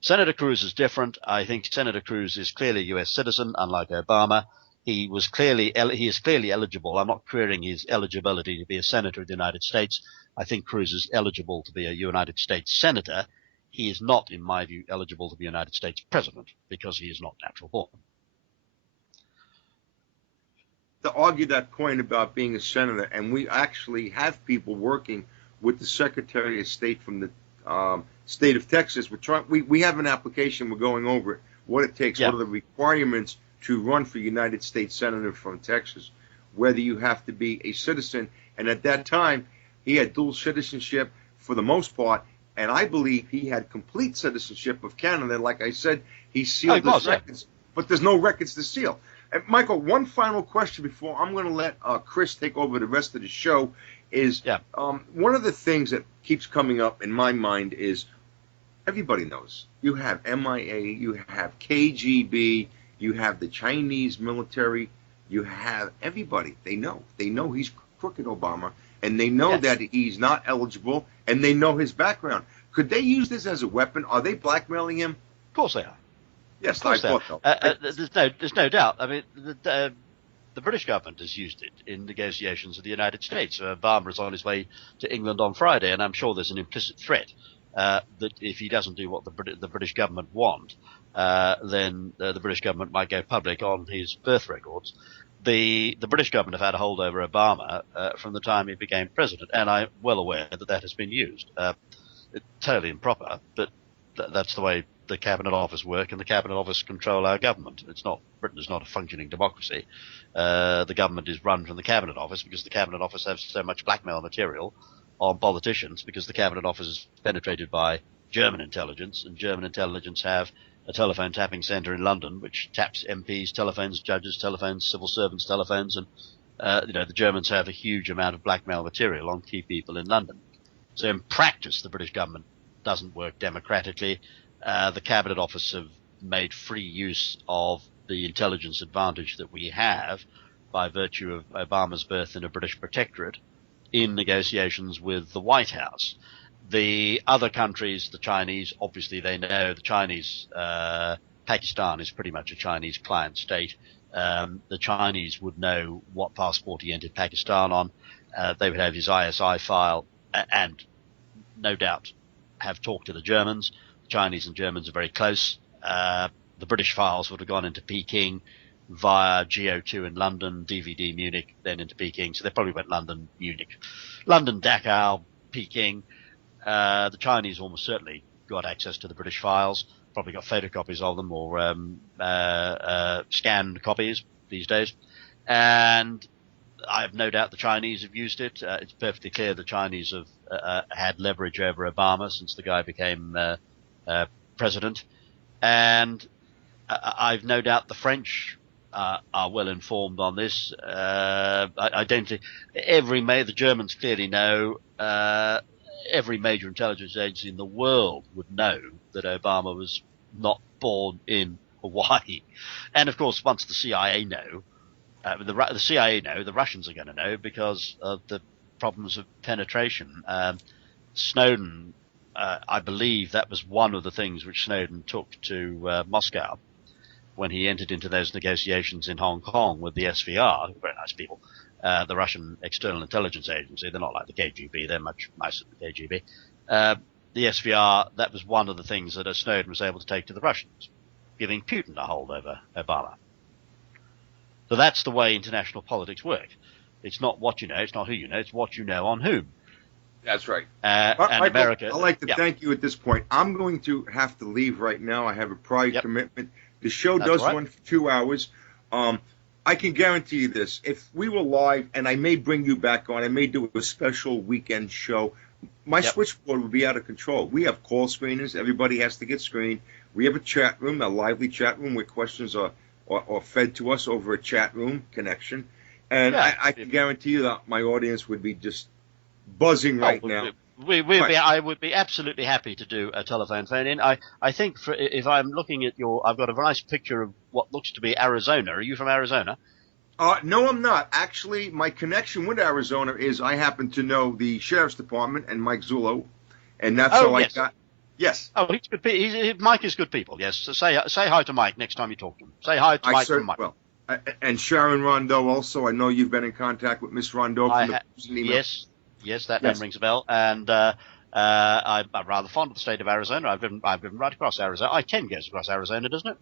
Senator Cruz is different. I think Senator Cruz is clearly a U.S. citizen, unlike Obama. He is clearly eligible. I'm not querying his eligibility to be a senator of the United States. I think Cruz is eligible to be a United States senator. He is not, in my view, eligible to be a United States president because he is not natural born. To argue that point about being a senator, and we actually have people working with the Secretary of State from the state of Texas. We have an application. We're going over it, what it takes, what are the requirements to run for United States Senator from Texas, whether you have to be a citizen. And at that time, he had dual citizenship for the most part, and I believe he had complete citizenship of Canada. Like I said, he sealed his records, but there's no records to seal. And Michael, one final question before I'm going to let Chris take over the rest of the show is one of the things that keeps coming up in my mind is everybody knows. You have MIA, you have KGB, you have the Chinese military, you have everybody. They know he's crooked, Obama, and they know that he's not eligible, and they know his background. Could they use this as a weapon? Are they blackmailing him? Of course they are. Yes, I thought so. There's no doubt. I mean, the British government has used it in negotiations with the United States. Obama is on his way to England on Friday, and I'm sure there's an implicit threat that if he doesn't do what the British government want, then the British government might go public on his birth records. The British government have had a hold over Obama from the time he became president, and I'm well aware that has been used. It's totally improper, but that's the way the Cabinet Office work, and the Cabinet Office control our government. Britain is not a functioning democracy. The government is run from the Cabinet Office because the Cabinet Office has so much blackmail material on politicians because the Cabinet Office is penetrated by German intelligence, and German intelligence have a telephone tapping centre in London which taps MPs' telephones, judges' telephones, civil servants' telephones, and the Germans have a huge amount of blackmail material on key people in London. So in practice, the British government doesn't work democratically. The Cabinet Office have made free use of the intelligence advantage that we have by virtue of Obama's birth in a British protectorate in negotiations with the White House. The other countries, the Chinese, obviously they know the Chinese, Pakistan is pretty much a Chinese client state. The Chinese would know what passport he entered Pakistan on. They would have his ISI file and no doubt have talked to the Germans. Chinese and Germans are very close. The British files would have gone into Peking. via GO2 in London, DVD Munich, then into Peking. So they probably went London, Munich, London, Dachau, Peking. The Chinese almost certainly got access to the British files, probably got photocopies of them or scanned copies these days. And I have no doubt the Chinese have used it. It's perfectly clear the Chinese have had leverage over Obama since the guy became president. And I've no doubt the French are well informed on this. I don't think the Germans clearly know. Every major intelligence agency in the world would know that Obama was not born in Hawaii. And of course, once the CIA know, the CIA know, the Russians are going to know because of the problems of penetration. Snowden, I believe that was one of the things which Snowden took to Moscow when he entered into those negotiations in Hong Kong with the SVR, very nice people, the Russian External Intelligence Agency. They're not like the KGB, they're much nicer than the KGB. The SVR, that was one of the things that Snowden was able to take to the Russians, giving Putin a hold over Obama. So that's the way international politics work. It's not what you know, it's not who you know, it's what you know on whom. That's right. And Michael, America. I'd like to thank you at this point. I'm going to have to leave right now. I have a prior commitment. The show does run for 2 hours. I can guarantee you this. If we were live, and I may bring you back on, I may do a special weekend show, my switchboard would be out of control. We have call screeners. Everybody has to get screened. We have a chat room, a lively chat room where questions are fed to us over a chat room connection. And I can guarantee you that my audience would be just buzzing right now. I would be absolutely happy to do a telephone phone in. I think if I'm looking at I've got a nice picture of what looks to be Arizona. Are you from Arizona? No, I'm not. Actually, my connection with Arizona is I happen to know the Sheriff's Department and Mike Zullo, and that's how I got. Yes. Oh, he's good. Mike is good people. Yes. So say hi to Mike next time you talk to him. Say hi to Mike from Mike. Well, and Sharon Rondeau also. I know you've been in contact with Miss Rondeau from the email. Yes, that name rings a bell. And I'm rather fond of the state of Arizona. I've driven right across Arizona. I-10 goes across Arizona, doesn't it?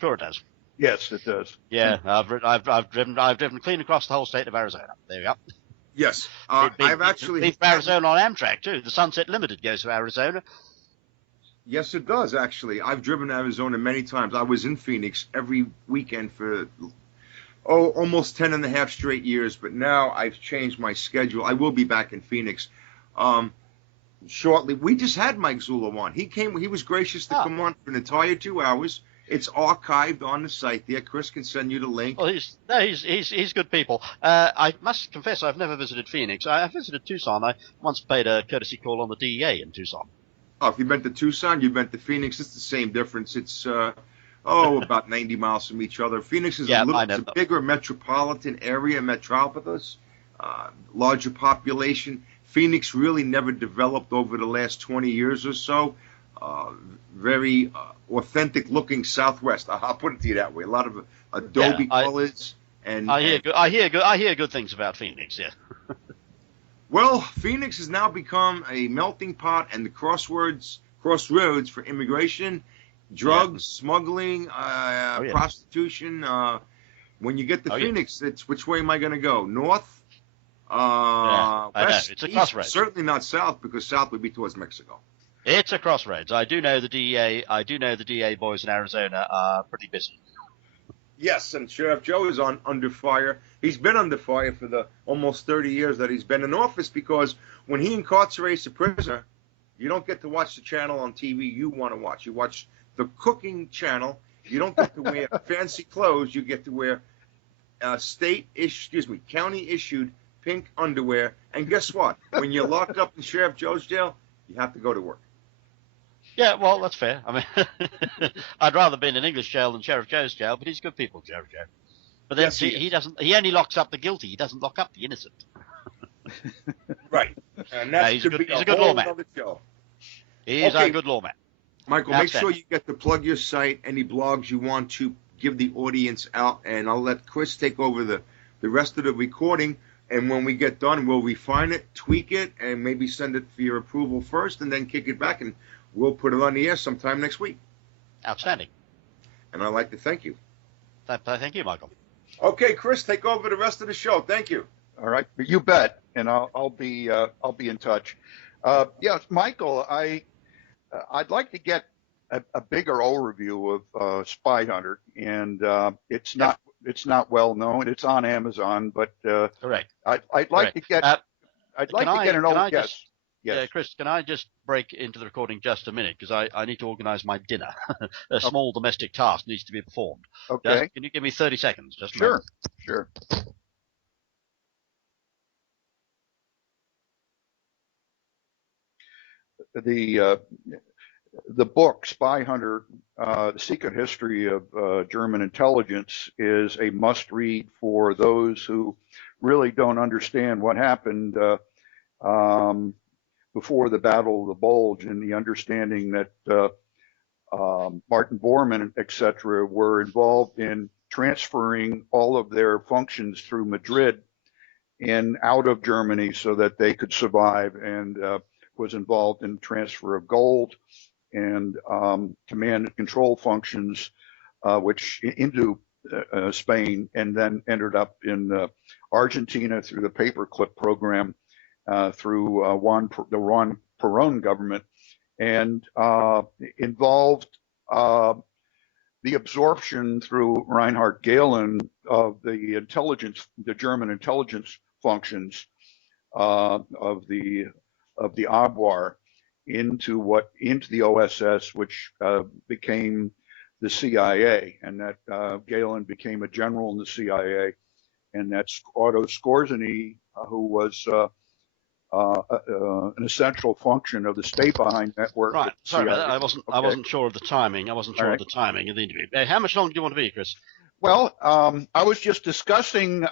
Sure, it does. Yes, it does. Yeah, I've driven clean across the whole state of Arizona. There you go. Yes, I've actually been from Arizona on Amtrak too. The Sunset Limited goes to Arizona. Yes, it does actually. I've driven Arizona many times. I was in Phoenix every weekend for almost 10 and a half straight years, but now I've changed my schedule. I will be back in Phoenix shortly. We just had Mike Zullo on. He was gracious to come on for an entire 2 hours. It's archived on the site there. Chris can send you the link. Well, he's good people. I must confess I've never visited Phoenix. I visited Tucson. I once paid a courtesy call on the DEA in Tucson. Oh, if you've been to Tucson, you've been to Phoenix. It's the same difference. It's about 90 miles from each other. Phoenix is a bigger metropolitan area, metropolis, larger population. Phoenix really never developed over the last 20 years or so. Very authentic-looking Southwest. I'll put it to you that way. A lot of adobe colors. And I hear good things about Phoenix. Yeah. Well, Phoenix has now become a melting pot and the crossroads for immigration, drugs, smuggling, prostitution. When you get to Phoenix, it's which way am I going to go? North? West? It's a crossroads. Certainly not south, because south would be towards Mexico. It's a crossroads. I do know the DEA boys in Arizona are pretty busy. Yes, and Sheriff Joe is under fire. He's been under fire for the almost 30 years that he's been in office, because when he incarcerates a prisoner, you don't get to watch the channel on TV you want to watch. You watch the cooking channel. You don't get to wear fancy clothes. You get to wear county-issued pink underwear. And guess what? When you're locked up in Sheriff Joe's jail, you have to go to work. Yeah, well, that's fair. I mean, I'd rather be in an English jail than Sheriff Joe's jail, but he's good people, Sheriff Joe. But then he only locks up the guilty. He doesn't lock up the innocent. Right. And that's he's a good lawman. He's a good lawman. Michael, make sure you get to plug your site, any blogs you want to give the audience out, and I'll let Chris take over the rest of the recording. And when we get done, we'll refine it, tweak it, and maybe send it for your approval first, and then kick it back, and we'll put it on the air sometime next week. Outstanding. And I'd like to thank you. Thank you, Michael. Okay, Chris, take over the rest of the show. Thank you. All right, you bet, and I'll be in touch. Yes, Michael, I'd like to get a bigger overview of Spyhunter, and it's not well known. It's on Amazon, but Correct. I'd like to get an overview. Yes. Yeah, Chris, can I just break into the recording just a minute because I need to organise my dinner. A small domestic task needs to be performed. Okay. Can you give me 30 seconds? Just Sure. The book Spyhunter, The Secret History of German Intelligence is a must-read for those who really don't understand what happened before the Battle of the Bulge, and the understanding that Martin Bormann, etc., were involved in transferring all of their functions through Madrid and out of Germany so that they could survive, and was involved in transfer of gold and command and control functions, which into Spain, and then ended up in Argentina through the paperclip program through the Juan Perón government, and involved the absorption through Reinhard Gehlen of the German intelligence functions of the Abwehr into the OSS, which became the CIA, and that Gehlen became a general in the CIA, and that's Otto Skorzeny, who was an essential function of the stay-behind network. Right. Sorry about that. I wasn't sure of the timing. I wasn't sure of the timing of the interview. How much longer do you want to be, Chris? Well, I was just discussing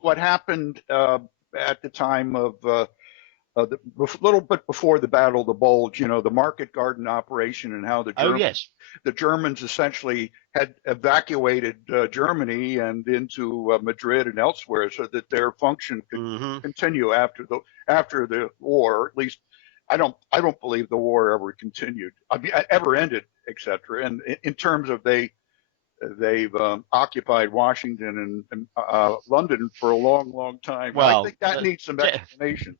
what happened at the time of a little bit before the Battle of the Bulge, the Market Garden operation, and how the Germans essentially had evacuated Germany and into Madrid and elsewhere, so that their function could continue after the war. At least, I don't believe the war ever continued, ever ended, etc. And in terms of they've occupied Washington and London for a long, long time. Well, I think that needs some explanation.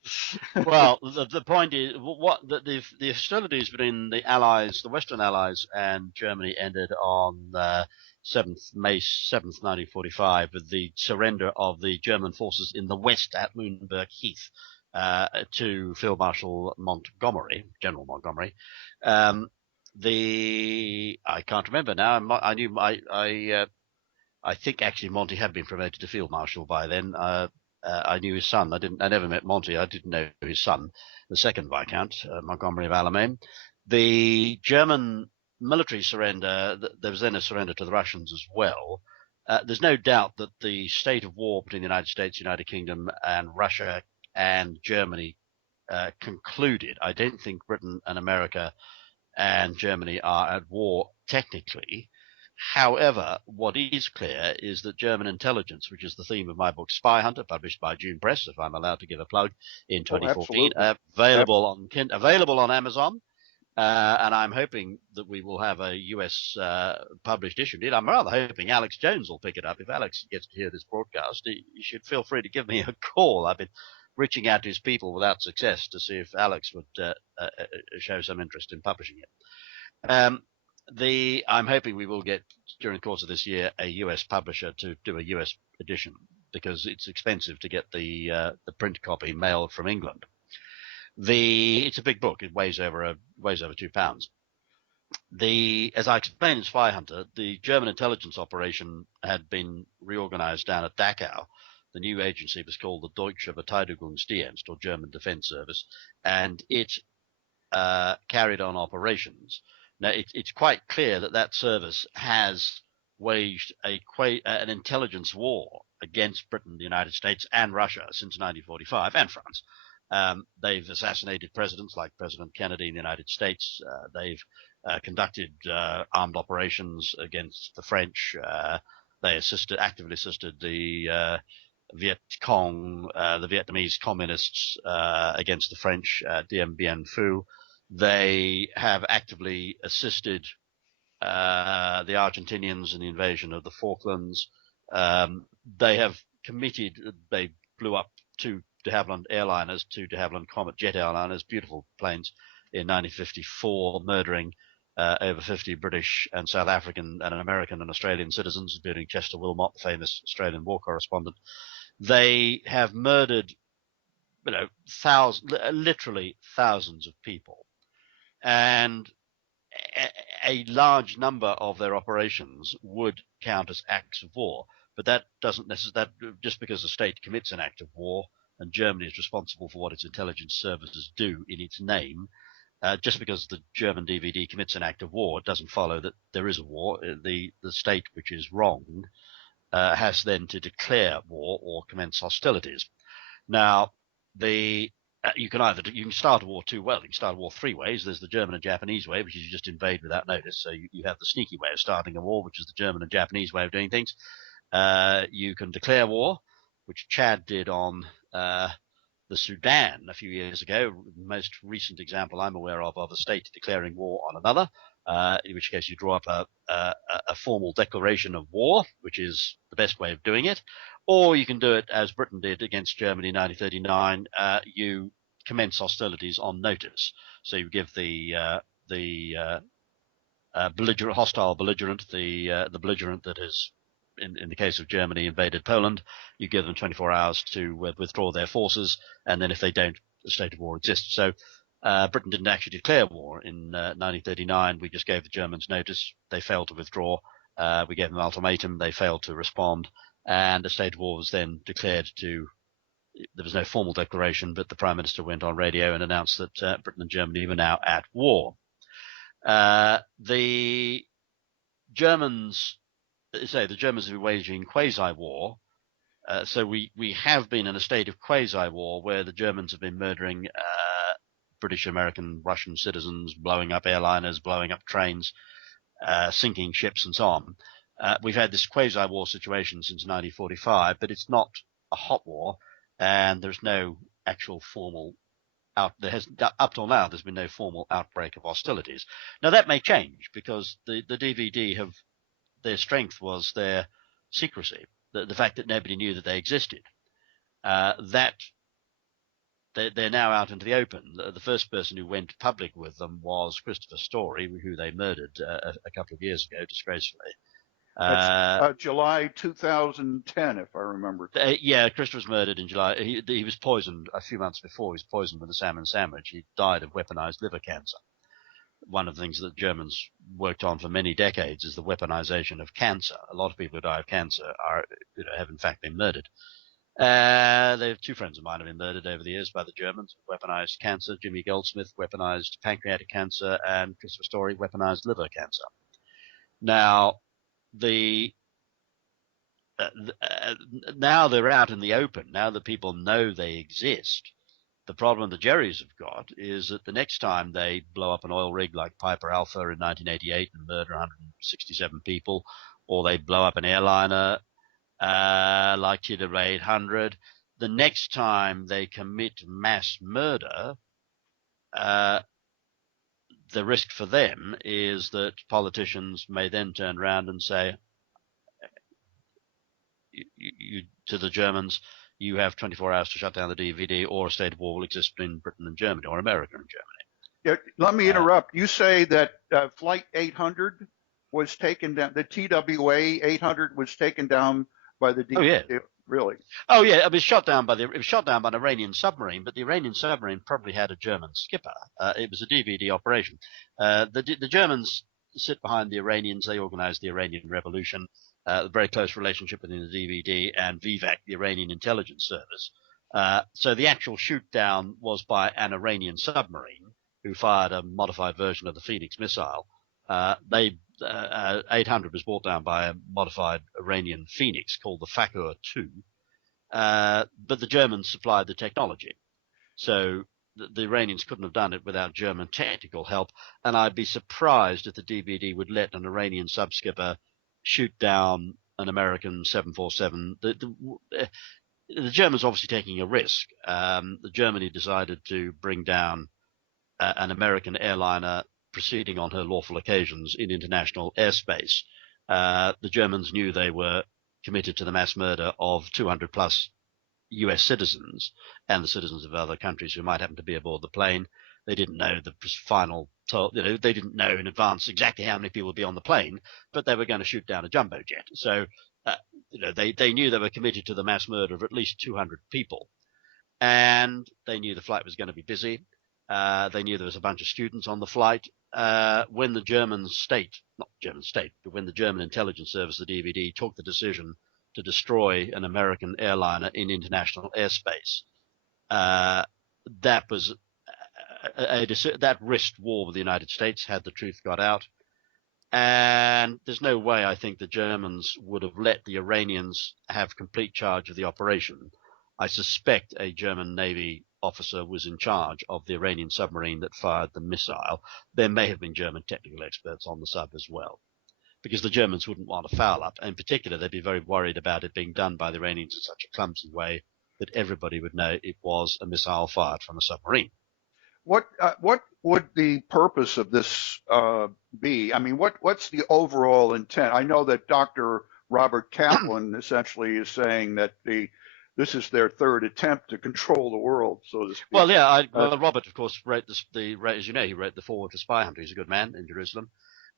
Well, the point is the hostilities between the Allies, the Western Allies, and Germany ended on May 7th, 1945, with the surrender of the German forces in the west at Lunenburg Heath to Field Marshal General Montgomery. I can't remember now. I think actually Monty had been promoted to Field Marshal by then. I knew his son. I never met Monty. I didn't know his son, the second Viscount Montgomery of Alamein. The German military surrender. There was then a surrender to the Russians as well. There's no doubt that the state of war between the United States, United Kingdom, and Russia and Germany concluded. I don't think Britain and America and Germany are at war technically. However, what is clear is that German intelligence, which is the theme of my book Spyhunter, published by June Press, if I'm allowed to give a plug, in 2014, available on Amazon, and I'm hoping that we will have a US published issue. Indeed, I'm rather hoping Alex Jones will pick it up. If Alex gets to hear this broadcast, he should feel free to give me a call. I've been reaching out to his people without success to see if Alex would show some interest in publishing it. I'm hoping we will get, during the course of this year, a US publisher to do a US edition, because it's expensive to get the print copy mailed from England. It's a big book. It weighs over 2 pounds. As I explained in Spyhunter, the German intelligence operation had been reorganized down at Dachau. The new agency was called the Deutsche Verteidigungs Dienst, or German Defense Service, and it carried on operations. Now, it's quite clear that service has waged an intelligence war against Britain, the United States, and Russia since 1945, and France. They've assassinated presidents like President Kennedy in the United States. They've conducted armed operations against the French. They actively assisted the Viet Cong, the Vietnamese communists, against the French, Dien Bien Phu. They have actively assisted the Argentinians and the invasion of the Falklands. They have committed, they blew up 2 de Havilland airliners, 2 de Havilland Comet jet airliners, beautiful planes, in 1954, murdering over 50 British and South African and American and Australian citizens, including Chester Wilmot, the famous Australian war correspondent. They have murdered, literally thousands of people. And a large number of their operations would count as acts of war, but that doesn't necessarily, just because the state commits an act of war and Germany is responsible for what its intelligence services do in its name, just because the German DVD commits an act of war, it doesn't follow that there is a war. The state which is wronged has then to declare war or commence hostilities. Now, you can start a war 2 ways. You can start a war 3 ways. There's the German and Japanese way, which is you just invade without notice. So you have the sneaky way of starting a war, which is the German and Japanese way of doing things. You can declare war, which Chad did on the Sudan a few years ago. The most recent example I'm aware of a state declaring war on another, in which case you draw up a formal declaration of war, which is the best way of doing it. Or you can do it as Britain did against Germany in 1939. You commence hostilities on notice. So you give the hostile belligerent, the belligerent that has, in the case of Germany, invaded Poland, you give them 24 hours to withdraw their forces, and then if they don't, a state of war exists. So Britain didn't actually declare war in 1939. We just gave the Germans notice. They failed to withdraw. We gave them an ultimatum. They failed to respond, and a state of war was then declared. There was no formal declaration, but the Prime Minister went on radio and announced that Britain and Germany were now at war. The Germans have been waging quasi-war. So we have been in a state of quasi-war where the Germans have been murdering British, American, Russian citizens, blowing up airliners, blowing up trains, sinking ships, and so on. We've had this quasi-war situation since 1945, but it's not a hot war, and there's no actual formal up till now, there's been no formal outbreak of hostilities. Now that may change because the DVD their strength was their secrecy, the fact that nobody knew that they existed. That they're now out into the open. The first person who went public with them was Christopher Strunk, who they murdered a couple of years ago, disgracefully. That's July 2010, if I remember. Yeah, Christopher was murdered in July. He was poisoned a few months before. He was poisoned with a salmon sandwich. He died of weaponized liver cancer. One of the things that Germans worked on for many decades is the weaponization of cancer. A lot of people who die of cancer have in fact been murdered. There 2 friends of mine have been murdered over the years by the Germans. Weaponized cancer. Jimmy Goldsmith weaponized pancreatic cancer, and Christopher Strunk weaponized liver cancer. Now, now they're out in the open. Now that people know they exist. The problem the Jerrys have got is that the next time they blow up an oil rig like Piper Alpha in 1988 and murder 167 people, or they blow up an airliner like Tidal 800, the next time they commit mass murder, the risk for them is that politicians may then turn around and say to the Germans, you have 24 hours to shut down the DVD, or a state of war will exist between Britain and Germany, or America and Germany. Yeah, let me interrupt. You say that Flight 800 was taken down, the TWA 800 was taken down by the DVD. Oh, yeah. Really? Oh, yeah. It was shot down by an Iranian submarine, but the Iranian submarine probably had a German skipper. It was a DVD operation. The Germans sit behind the Iranians. They organized the Iranian Revolution. A very close relationship between the DVD and VVAC, the Iranian intelligence service. So the actual shoot down was by an Iranian submarine who fired a modified version of the Phoenix missile. 800 was brought down by a modified Iranian Phoenix called the Fakhur 2. But the Germans supplied the technology. So the Iranians couldn't have done it without German technical help. And I'd be surprised if the DVD would let an Iranian subskipper shoot down an American 747. The Germans obviously taking a risk. Germany decided to bring down an American airliner proceeding on her lawful occasions in international airspace. The Germans knew they were committed to the mass murder of 200 plus US citizens and the citizens of other countries who might happen to be aboard the plane. They didn't know the final, they didn't know in advance exactly how many people would be on the plane, but they were going to shoot down a jumbo jet. So, they knew they were committed to the mass murder of at least 200 people. And they knew the flight was going to be busy. They knew there was a bunch of students on the flight. When the German when the German intelligence service, the DVD, took the decision to destroy an American airliner in international airspace, that was that risked war with the United States had the truth got out. And there's no way I think the Germans would have let the Iranians have complete charge of the operation. I suspect a German Navy officer was in charge of the Iranian submarine that fired the missile. There may have been German technical experts on the sub as well, because the Germans wouldn't want to foul up. In particular, they'd be very worried about it being done by the Iranians in such a clumsy way that everybody would know it was a missile fired from a submarine. What would the purpose of this be? I mean, what's the overall intent? I know that Dr. Robert Kaplan essentially is saying that this is their third attempt to control the world, so to speak. Well, yeah, Robert, of course, wrote as you know, he wrote the foreword for Spyhunter. He's a good man in Jerusalem.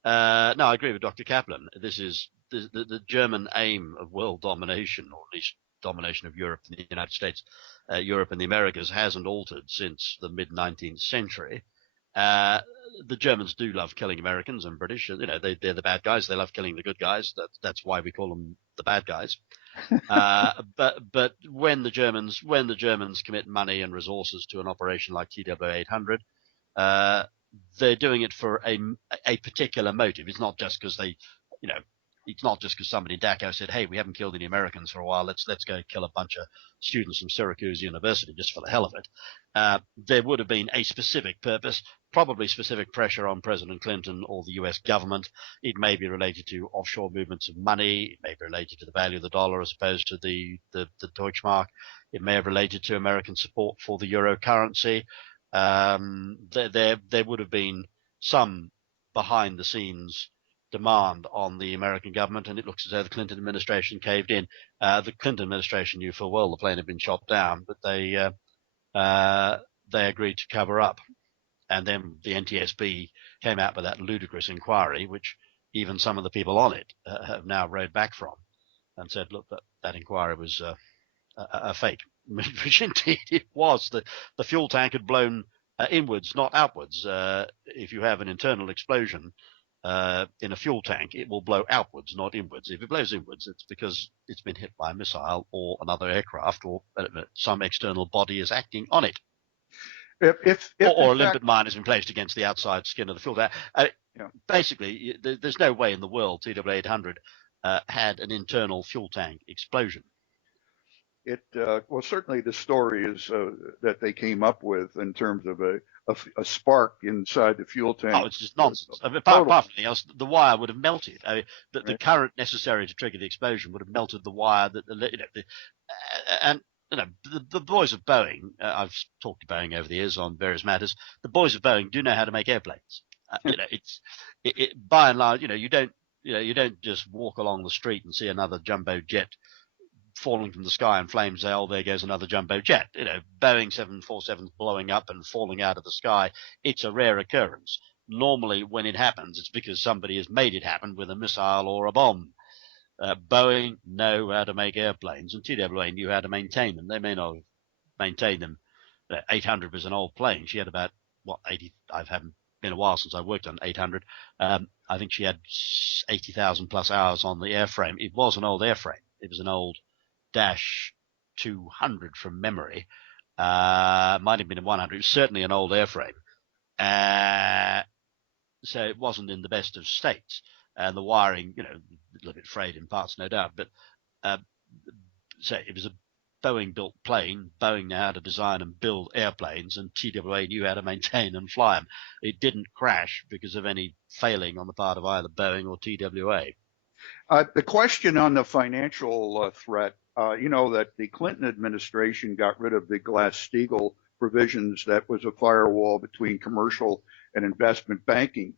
No, I agree with Dr. Kaplan. This is the German aim of world domination, or at least domination of Europe and the United States. Europe and the Americas hasn't altered since the mid-19th century. The Germans do love killing Americans and British. You know, they're the bad guys. They love killing the good guys. That's why we call them the bad guys. But when the Germans commit money and resources to an operation like TW800, they're doing it for a particular motive. It's not just because it's not just because somebody in Dachau said, "Hey, we haven't killed any Americans for a while. Let's go kill a bunch of students from Syracuse University just for the hell of it." There would have been a specific purpose, probably specific pressure on President Clinton or the U.S. government. It may be related to offshore movements of money. It may be related to the value of the dollar as opposed to the Deutsche Mark. It may have related to American support for the euro currency. There would have been some behind the scenes demand on the American government, and it looks as though the Clinton administration caved in. The Clinton administration knew full well the plane had been shot down, but they agreed to cover up. And then the NTSB came out with that ludicrous inquiry, which even some of the people on it have now rowed back from, and said, look, that inquiry was a fake, which indeed it was. The fuel tank had blown inwards, not outwards. If you have an internal explosion in a fuel tank, it will blow outwards, not inwards. If it blows inwards, it's because it's been hit by a missile or another aircraft, or some external body is acting on it. If or a limpet mine has been placed against the outside skin of the fuel tank. Basically, there's no way in the world TW800 had an internal fuel tank explosion. Well, certainly the story is that they came up with in terms of a spark inside the fuel tank. Oh, it's just nonsense. Apart from anything else, the wire would have melted. The current necessary to trigger the explosion would have melted the wire. The boys of Boeing, I've talked to Boeing over the years on various matters. The boys of Boeing do know how to make airplanes. By and large, you don't just walk along the street and see another jumbo jet falling from the sky in flames, say, oh, there goes another jumbo jet. Boeing 747s blowing up and falling out of the sky, it's a rare occurrence. Normally, when it happens, it's because somebody has made it happen with a missile or a bomb. Boeing know how to make airplanes, and TWA knew how to maintain them. They may not have maintained them. 800 was an old plane. She had about, 80, I haven't been a while since I worked on 800. I think she had 80,000 plus hours on the airframe. It was an old airframe. It was an old Dash 200 from memory. Might have been a 100. It was certainly an old airframe. So it wasn't in the best of states. And the wiring, a little bit frayed in parts, no doubt. But so it was a Boeing-built plane. Boeing knew how to design and build airplanes, and TWA knew how to maintain and fly them. It didn't crash because of any failing on the part of either Boeing or TWA. The question on the financial threat, that the Clinton administration got rid of the Glass-Steagall provisions that was a firewall between commercial and investment banking.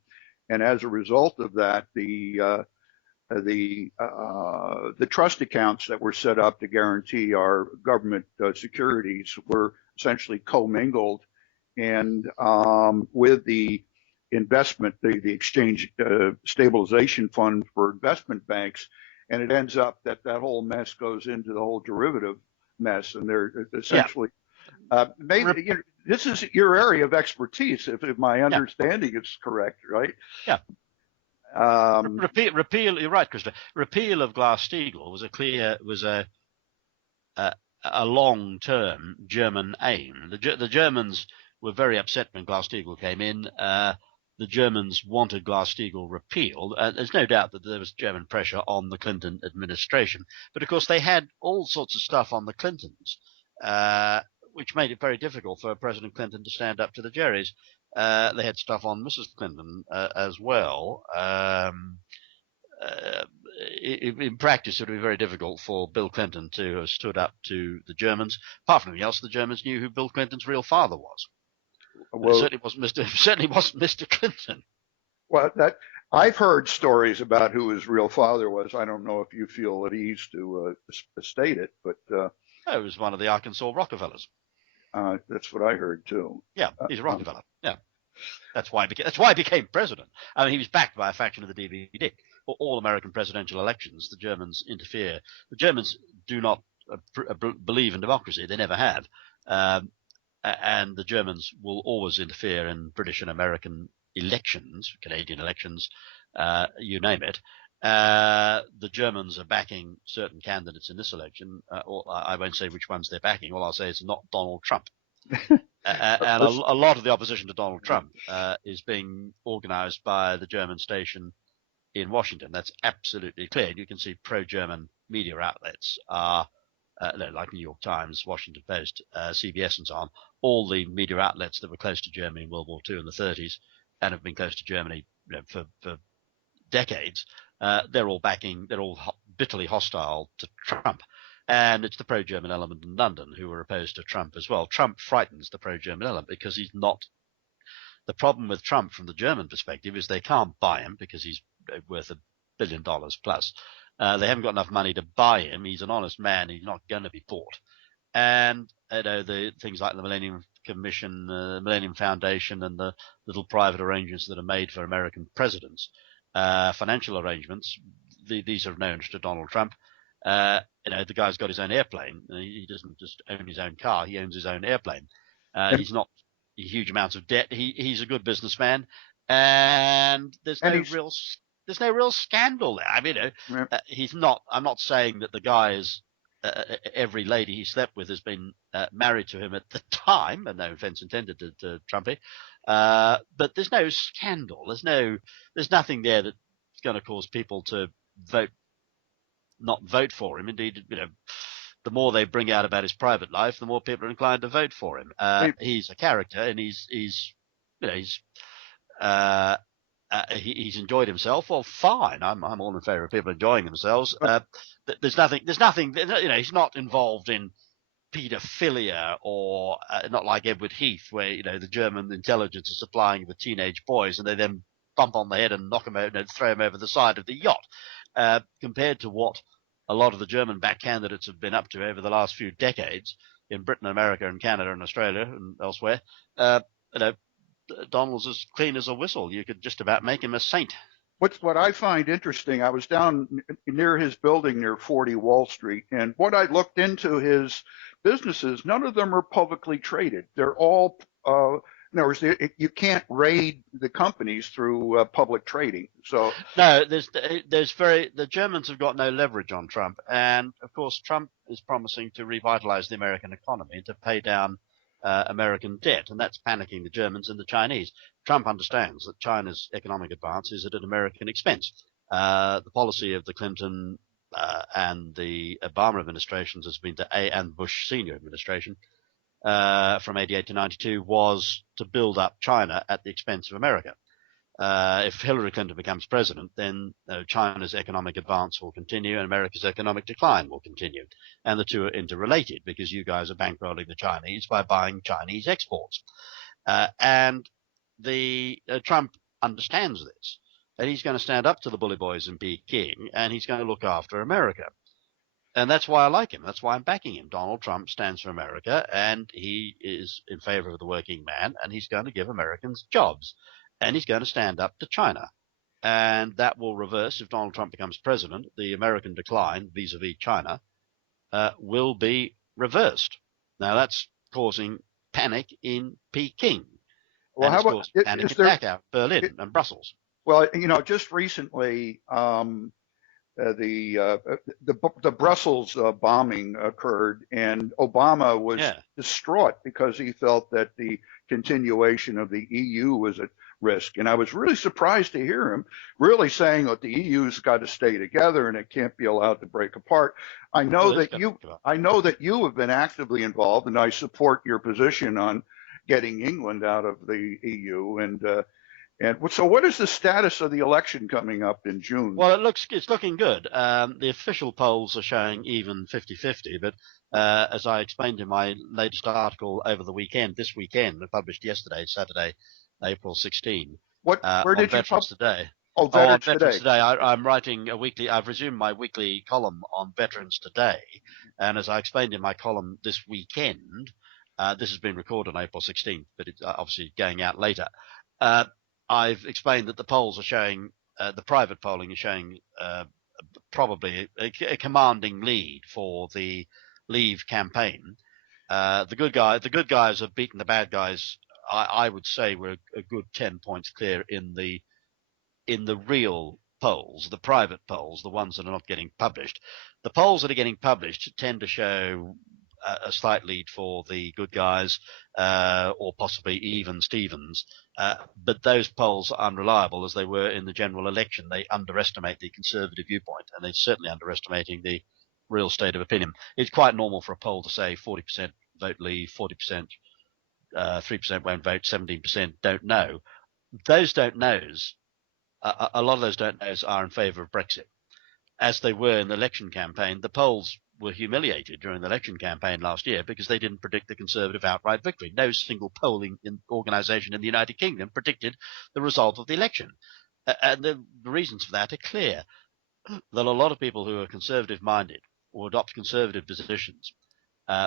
And as a result of that, the trust accounts that were set up to guarantee our government securities were essentially commingled, and with the investment, the exchange stabilization fund for investment banks, and it ends up that whole mess goes into the whole derivative mess, and they're essentially maybe this is your area of expertise, if my understanding is correct, right? Yeah. Repeal. You're right, Christopher. Repeal of Glass-Steagall was a long-term German aim. The Germans were very upset when Glass-Steagall came in. The Germans wanted Glass-Steagall repealed. There's no doubt that there was German pressure on the Clinton administration. But, of course, they had all sorts of stuff on the Clintons, which made it very difficult for President Clinton to stand up to the Jerrys. They had stuff on Mrs. Clinton as well. In practice, it would be very difficult for Bill Clinton to have stood up to the Germans. Apart from anything else, the Germans knew who Bill Clinton's real father was. Well, it certainly wasn't Mr. Clinton. Well, I've heard stories about who his real father was. I don't know if you feel at ease to state it, but it was one of the Arkansas Rockefellers. That's what I heard too. Yeah, he's a Rockefeller. Yeah, that's why he became president. I mean, he was backed by a faction of the DVD. All American presidential elections, the Germans interfere. The Germans do not believe in democracy; they never have, and the Germans will always interfere in British and American elections, Canadian elections, you name it. The Germans are backing certain candidates in this election. I won't say which ones they're backing. All I'll say is not Donald Trump. And a lot of the opposition to Donald Trump is being organized by the German station in Washington. That's absolutely clear. You can see pro-German media outlets are, like New York Times, Washington Post, CBS and so on, all the media outlets that were close to Germany in World War II in the 30s and have been close to Germany for decades. They're all bitterly hostile to Trump. And it's the pro-German element in London who are opposed to Trump as well. Trump frightens the pro-German element because he's not. The problem with Trump from the German perspective is they can't buy him because he's worth $1 billion plus. They haven't got enough money to buy him. He's an honest man. He's not going to be bought. And the things like the Millennium Commission, the Millennium Foundation, and the little private arrangements that are made for American presidents, financial arrangements, these are known to Donald Trump. The guy's got his own airplane. He doesn't just own his own car. He owns his own airplane. He's not huge amounts of debt. He's a good businessman, and there's no real scandal there. I mean, he's not. I'm not saying that the guy is. Every lady he slept with has been married to him at the time, and no offense intended to Trumpy. But there's no scandal. There's nothing there that's going to cause people to not vote for him. Indeed, the more they bring out about his private life, the more people are inclined to vote for him. He's a character, and he's enjoyed himself. Well, fine. I'm all in favor of people enjoying themselves. There's nothing. He's not involved in paedophilia or not like Edward Heath, where the German intelligence is supplying the teenage boys, and they then bump on the head and knock him out and throw him over the side of the yacht. Compared to what a lot of the German-backed candidates have been up to over the last few decades in Britain, America, and Canada, and Australia, and elsewhere, Donald's as clean as a whistle. You could just about make him a saint. What I find interesting, I was down near his building near 40 Wall Street, and what I looked into his businesses, none of them are publicly traded. They're all, in other words, you can't raid the companies through public trading. So no, the Germans have got no leverage on Trump, and of course Trump is promising to revitalize the American economy and to pay down American debt, and that's panicking the Germans and the Chinese. Trump understands that China's economic advance is at an American expense. The policy of the Clinton and the Obama administrations has been and Bush senior administration from 88 to 92 was to build up China at the expense of America. if Hillary Clinton becomes president, then China's economic advance will continue and America's economic decline will continue. And the two are interrelated because you guys are bankrolling the Chinese by buying Chinese exports. And Trump understands this. And he's going to stand up to the bully boys in Peking and he's going to look after America. And that's why I like him. That's why I'm backing him. Donald Trump stands for America and he is in favor of the working man and he's going to give Americans jobs. And he's going to stand up to China. And that will reverse, if Donald Trump becomes president, the American decline vis-a-vis China will be reversed. Now, that's causing panic in Peking. Well, and how it's about, causing panic in Dachau, Berlin, and Brussels. Well, just recently, the Brussels bombing occurred, and Obama was distraught because he felt that the continuation of the EU was at risk. And I was really surprised to hear him really saying that the EU's got to stay together and it can't be allowed to break apart. I know that you have been actively involved, and I support your position on getting England out of the EU. And so what is the status of the election coming up in June? Well, it's looking good. The official polls are showing even 50-50, but as I explained in my latest article over the weekend, this weekend, published yesterday, Saturday, April 16. Where did you publish today? Oh, Veterans Today. I'm writing a weekly. I've resumed my weekly column on Veterans Today, and as I explained in my column this weekend, this has been recorded on April 16th, but it's obviously going out later. I've explained that the polls are showing, the private polling is showing probably a commanding lead for the Leave campaign. The good guys have beaten the bad guys. I would say we're a good 10 points clear in the real polls, the private polls, the ones that are not getting published. The polls that are getting published tend to show a slight lead for the good guys, or possibly even Stevens. But those polls are unreliable as they were in the general election. They underestimate the conservative viewpoint, and they're certainly underestimating the real state of opinion. It's quite normal for a poll to say 40% vote Leave, 40%, 3% won't vote, 17% don't know. Those don't knows, a lot of those don't knows are in favor of Brexit, as they were in the election campaign. The polls were humiliated during the election campaign last year because they didn't predict the Conservative outright victory. No single polling organisation in the United Kingdom predicted the result of the election. And the reasons for that are clear. That a lot of people who are Conservative-minded or adopt Conservative positions,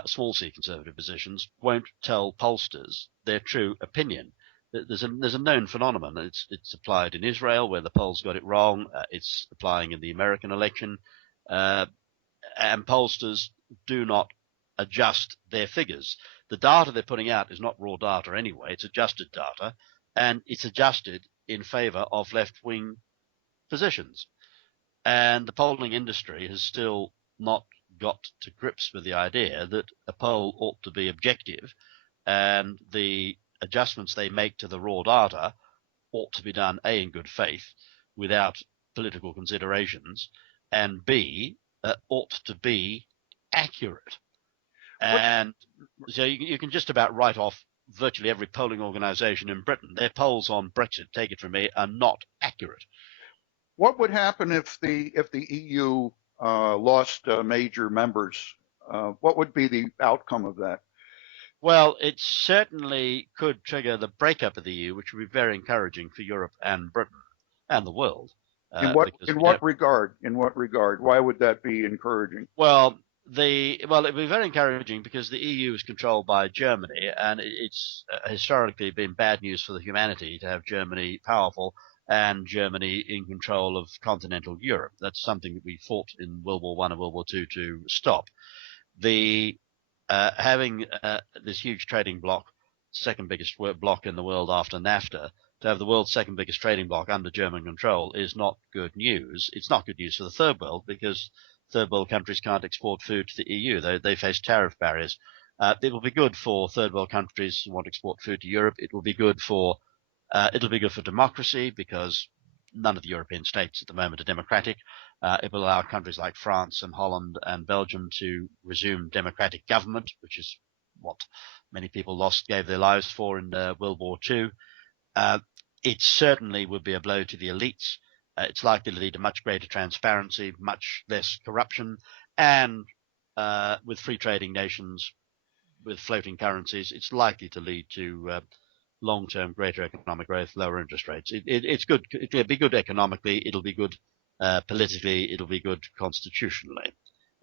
small c Conservative positions, won't tell pollsters their true opinion. There's a known phenomenon. It's applied in Israel where the polls got it wrong. It's applying in the American election. And pollsters do not adjust their figures. The data they're putting out is not raw data anyway. It's adjusted data, and it's adjusted in favor of left-wing positions. And the polling industry has still not got to grips with the idea that a poll ought to be objective, and the adjustments they make to the raw data ought to be done, A, in good faith, without political considerations, and B, ought to be accurate. And so you can just about write off virtually every polling organisation in Britain. Their polls on Brexit, take it from me, are not accurate. What would happen if the EU lost major members? What would be the outcome of that? Well, it certainly could trigger the breakup of the EU, which would be very encouraging for Europe and Britain and the world. In what regard? In what regard? Why would that be encouraging? Well, it would be very encouraging because the EU is controlled by Germany, and it's historically been bad news for the humanity to have Germany powerful and Germany in control of continental Europe. That's something that we fought in World War I and World War II to stop. Having this huge trading bloc, second biggest bloc in the world after NAFTA, to have the world's second biggest trading bloc under German control is not good news. It's not good news for the third world because third world countries can't export food to the EU. They face tariff barriers. It will be good for third world countries who want to export food to Europe. It'll be good for democracy because none of the European states at the moment are democratic. It will allow countries like France and Holland and Belgium to resume democratic government, which is what many people gave their lives for in World War II. It certainly would be a blow to the elites. It's likely to lead to much greater transparency, much less corruption, and with free trading nations, with floating currencies, it's likely to lead to long-term greater economic growth, lower interest rates. It's good. It'll be good economically. It'll be good politically. It'll be good constitutionally.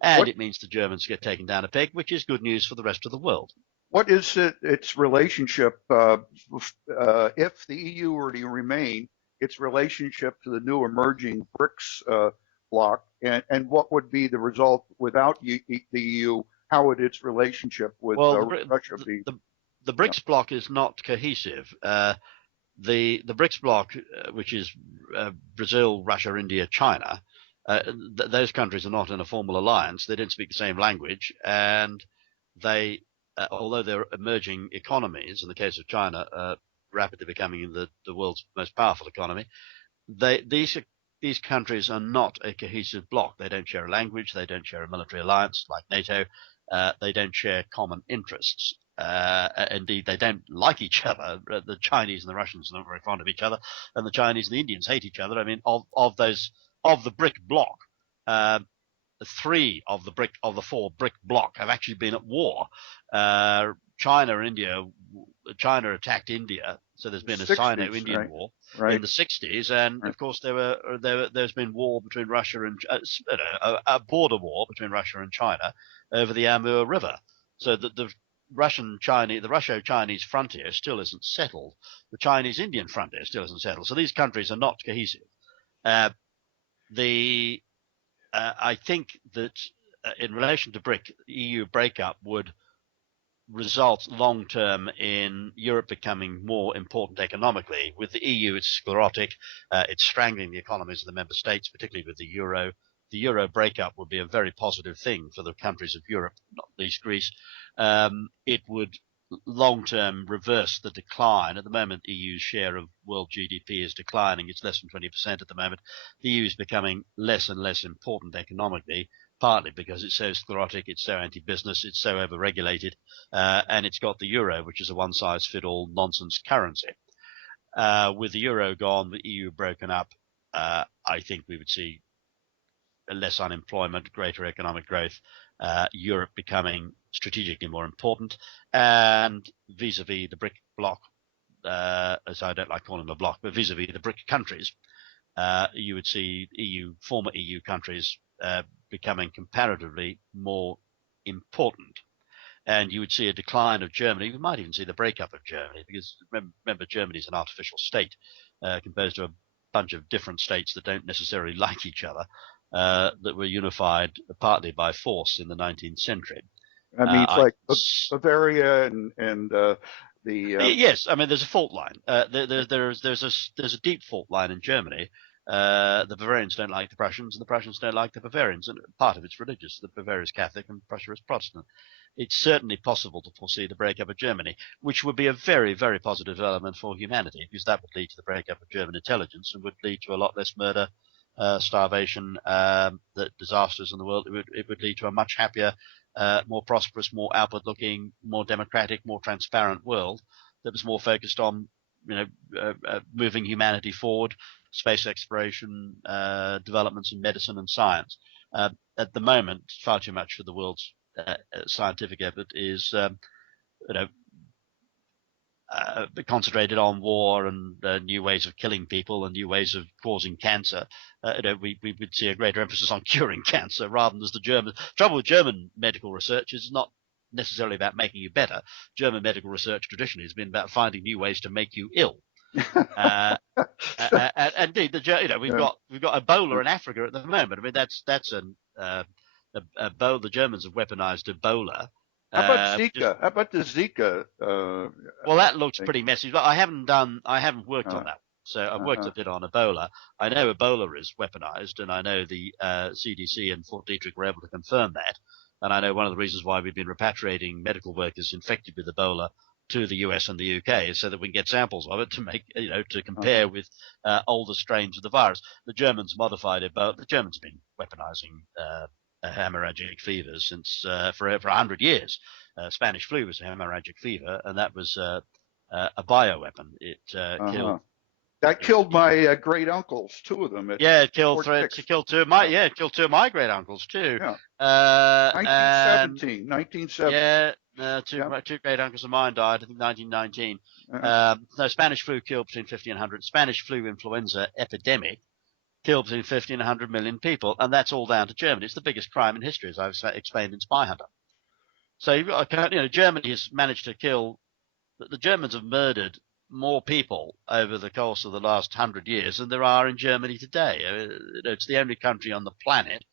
And it means the Germans get taken down a peg, which is good news for the rest of the world. What is its relationship, if the EU were to remain, its relationship to the new emerging BRICS bloc, and what would be the result without the EU? How would its relationship with Russia be? The BRICS bloc is not cohesive. The BRICS bloc, which is Brazil, Russia, India, China, those countries are not in a formal alliance. They don't speak the same language, and they, although they're emerging economies, in the case of China, rapidly becoming the world's most powerful economy, these countries are not a cohesive bloc. They don't share a language. They don't share a military alliance like NATO. They don't share common interests. Indeed, they don't like each other. The Chinese and the Russians are not very fond of each other, and the Chinese and the Indians hate each other. I mean, of the BRIC bloc, 3 of the 4 BRIC bloc have actually been at war. China and India. China attacked India, so there's been a Sino-Indian war in the 60s, and of course there's been war between Russia and a border war between Russia and China over the Amur River. So that the Russo-Chinese frontier still isn't settled. The Chinese-Indian frontier still isn't settled. So these countries are not cohesive. I think that in relation to BRIC, EU breakup would result long term in Europe becoming more important economically. With the EU, it's sclerotic. It's strangling the economies of the member states, particularly with the euro. The euro breakup would be a very positive thing for the countries of Europe, not least Greece. It would long-term reverse the decline. At the moment, the EU's share of world GDP is declining. It's less than 20% at the moment. The EU is becoming less and less important economically, partly because it's so sclerotic, it's so anti-business, it's so over-regulated, and it's got the euro, which is a one-size-fit-all nonsense currency. With the euro gone, the EU broken up, I think we would see less unemployment, greater economic growth, Europe becoming strategically more important, and vis-a-vis the BRIC bloc, as I don't like calling them a bloc, but vis-a-vis the BRIC countries, you would see former EU countries becoming comparatively more important. And you would see a decline of Germany. You might even see the breakup of Germany, because remember, Germany is an artificial state composed of a bunch of different states that don't necessarily like each other, that were unified partly by force in the 19th century. I mean, it's like Bavaria and the yes. I mean, there's a fault line. There's a deep fault line in Germany. The Bavarians don't like the Prussians, and the Prussians don't like the Bavarians, and part of it's religious. The Bavaria is Catholic and Prussia is Protestant. It's certainly possible to foresee the breakup of Germany, which would be a very, very positive development for humanity, because that would lead to the breakup of German intelligence and would lead to a lot less murder, starvation, the disasters in the world. It would lead to a much happier, more prosperous, more outward-looking, more democratic, more transparent world that was more focused on, moving humanity forward, space exploration, developments in medicine and science. At the moment, far too much of the world's scientific effort is, concentrated on war and new ways of killing people and new ways of causing cancer. We would see a greater emphasis on curing cancer rather than as the German. Trouble with German medical research is not necessarily about making you better. German medical research traditionally has been about finding new ways to make you ill. And indeed, we've got Ebola in Africa at the moment. I mean, that's Ebola. The Germans have weaponized Ebola. How about Zika? How about the Zika? Well, that looks pretty messy. But I haven't worked on that. So I've worked a bit on Ebola. I know Ebola is weaponized, and I know the CDC and Fort Detrick were able to confirm that. And I know one of the reasons why we've been repatriating medical workers infected with Ebola to the US and the UK is so that we can get samples of it to make, to compare with older strains of the virus. The Germans modified Ebola. The Germans have been weaponizing hemorrhagic fever since for 100 years. Spanish flu was a hemorrhagic fever, and that was a bioweapon. It killed That killed my great uncles, two of them. Yeah, it killed two of my great uncles too. Yeah. And 1917. yeah, two great uncles of mine died. I think 1919. No, Spanish flu killed between 50 and 100. Spanish flu influenza epidemic killed between 50 and 100 million people, and that's all down to Germany. It's the biggest crime in history, as I've explained in Spyhunter. So Germany has managed to kill. The Germans have murdered more people over the course of the last 100 years than there are in Germany today. It's the only country on the planet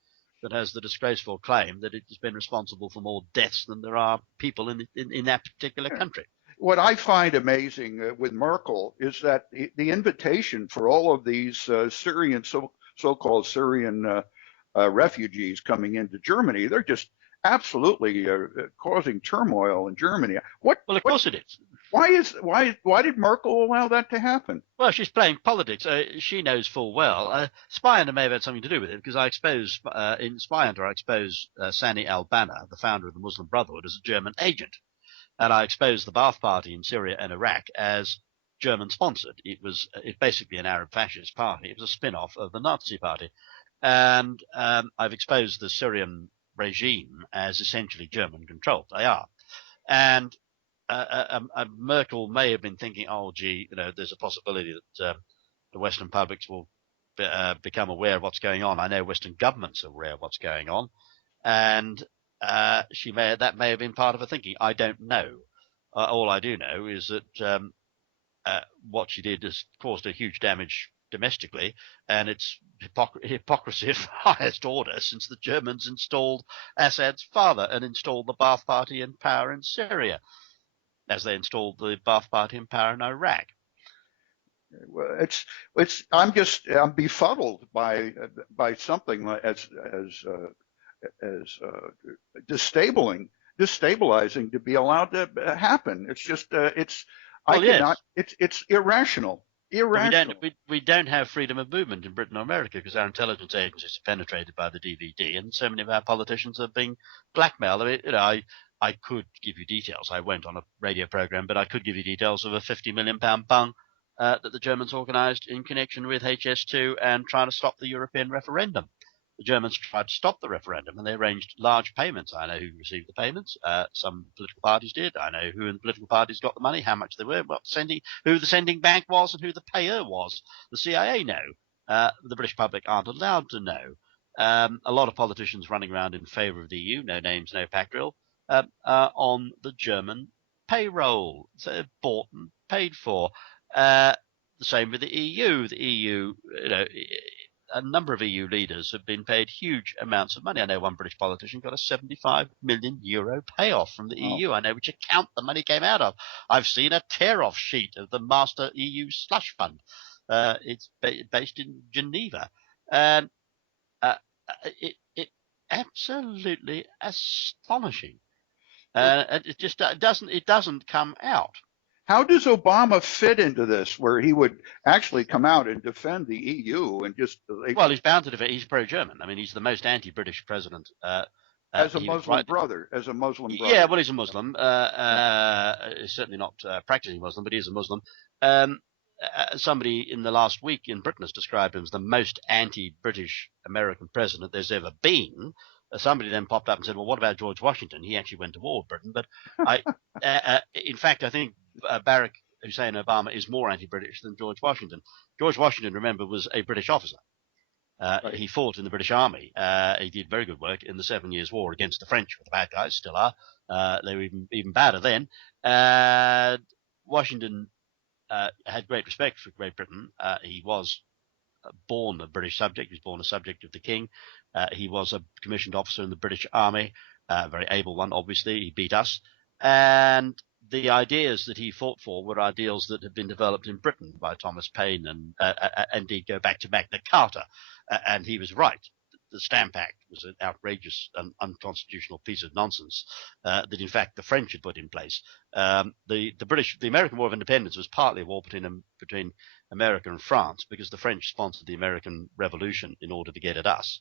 that has the disgraceful claim that it has been responsible for more deaths than there are people in that particular country. What I find amazing with Merkel is that the invitation for all of these Syrian, so-called Syrian refugees coming into Germany, they're just absolutely causing turmoil in Germany. Well, of course it is. Why did Merkel allow that to happen? Well, she's playing politics. She knows full well. Spyhunter may have had something to do with it, because I expose in Spyhunter I expose Sani al-Banna, the founder of the Muslim Brotherhood, as a German agent, and I exposed the Ba'ath Party in Syria and Iraq as German sponsored. It's basically an Arab fascist party. It was a spin-off of the Nazi Party, and I've exposed the Syrian regime as essentially German controlled. They are, and Merkel may have been thinking, oh, gee, there's a possibility that the Western publics will become aware of what's going on. I know Western governments are aware of what's going on, and that may have been part of her thinking. I don't know. All I do know is that what she did has caused a huge damage domestically, and it's hypocrisy of highest order, since the Germans installed Assad's father and installed the Ba'ath Party in power in Syria, as they installed the Ba'ath Party in power in Iraq. Well, I'm befuddled by something as destabilizing to be allowed to happen. It's just it's irrational. Irrational. We don't have freedom of movement in Britain or America, because our intelligence agencies are penetrated by the DVD, and so many of our politicians are being blackmailed. I mean, I could give you details. I went on a radio program, but I could give you details of a £50 million bung that the Germans organised in connection with HS2 and trying to stop the European referendum. The Germans tried to stop the referendum, and they arranged large payments. I know who received the payments. Some political parties did. I know who in the political parties got the money, how much they were, who the sending bank was, and who the payer was. The CIA know. The British public aren't allowed to know. A lot of politicians running around in favour of the EU, no names, no pack drill, on the German payroll. So bought and paid for. The same with the EU. The EU, a number of EU leaders have been paid huge amounts of money. I know one British politician got a €75 million payoff from the EU. I know which account the money came out of. I've seen a tear-off sheet of the Master EU Slush Fund. It's based in Geneva. And it absolutely astonishing. It just doesn't come out. How does Obama fit into this, where he would actually come out and defend the EU and just? Well, he's bound to defend. He's pro-German. I mean, he's the most anti-British president. As a Muslim brother. Yeah, well, he's a Muslim. He's certainly not practicing Muslim, but he is a Muslim. Somebody in the last week in Britain has described him as the most anti-British American president there's ever been. Somebody then popped up and said, well, what about George Washington? He actually went to war with Britain. But in fact, I think Barack Hussein Obama is more anti-British than George Washington. George Washington, remember, was a British officer. Right. He fought in the British Army. He did very good work in the 7 Years' War against the French, who the bad guys still are. They were even badder then. Washington had great respect for Great Britain. He was born a British subject. He was born a subject of the King. He was a commissioned officer in the British Army, a very able one, obviously. He beat us. And the ideas that he fought for were ideals that had been developed in Britain by Thomas Paine and indeed go back to Magna Carta. And he was right. The Stamp Act was an outrageous and unconstitutional piece of nonsense that, in fact, the French had put in place. The American War of Independence was partly a war between America and France, because the French sponsored the American Revolution in order to get at us.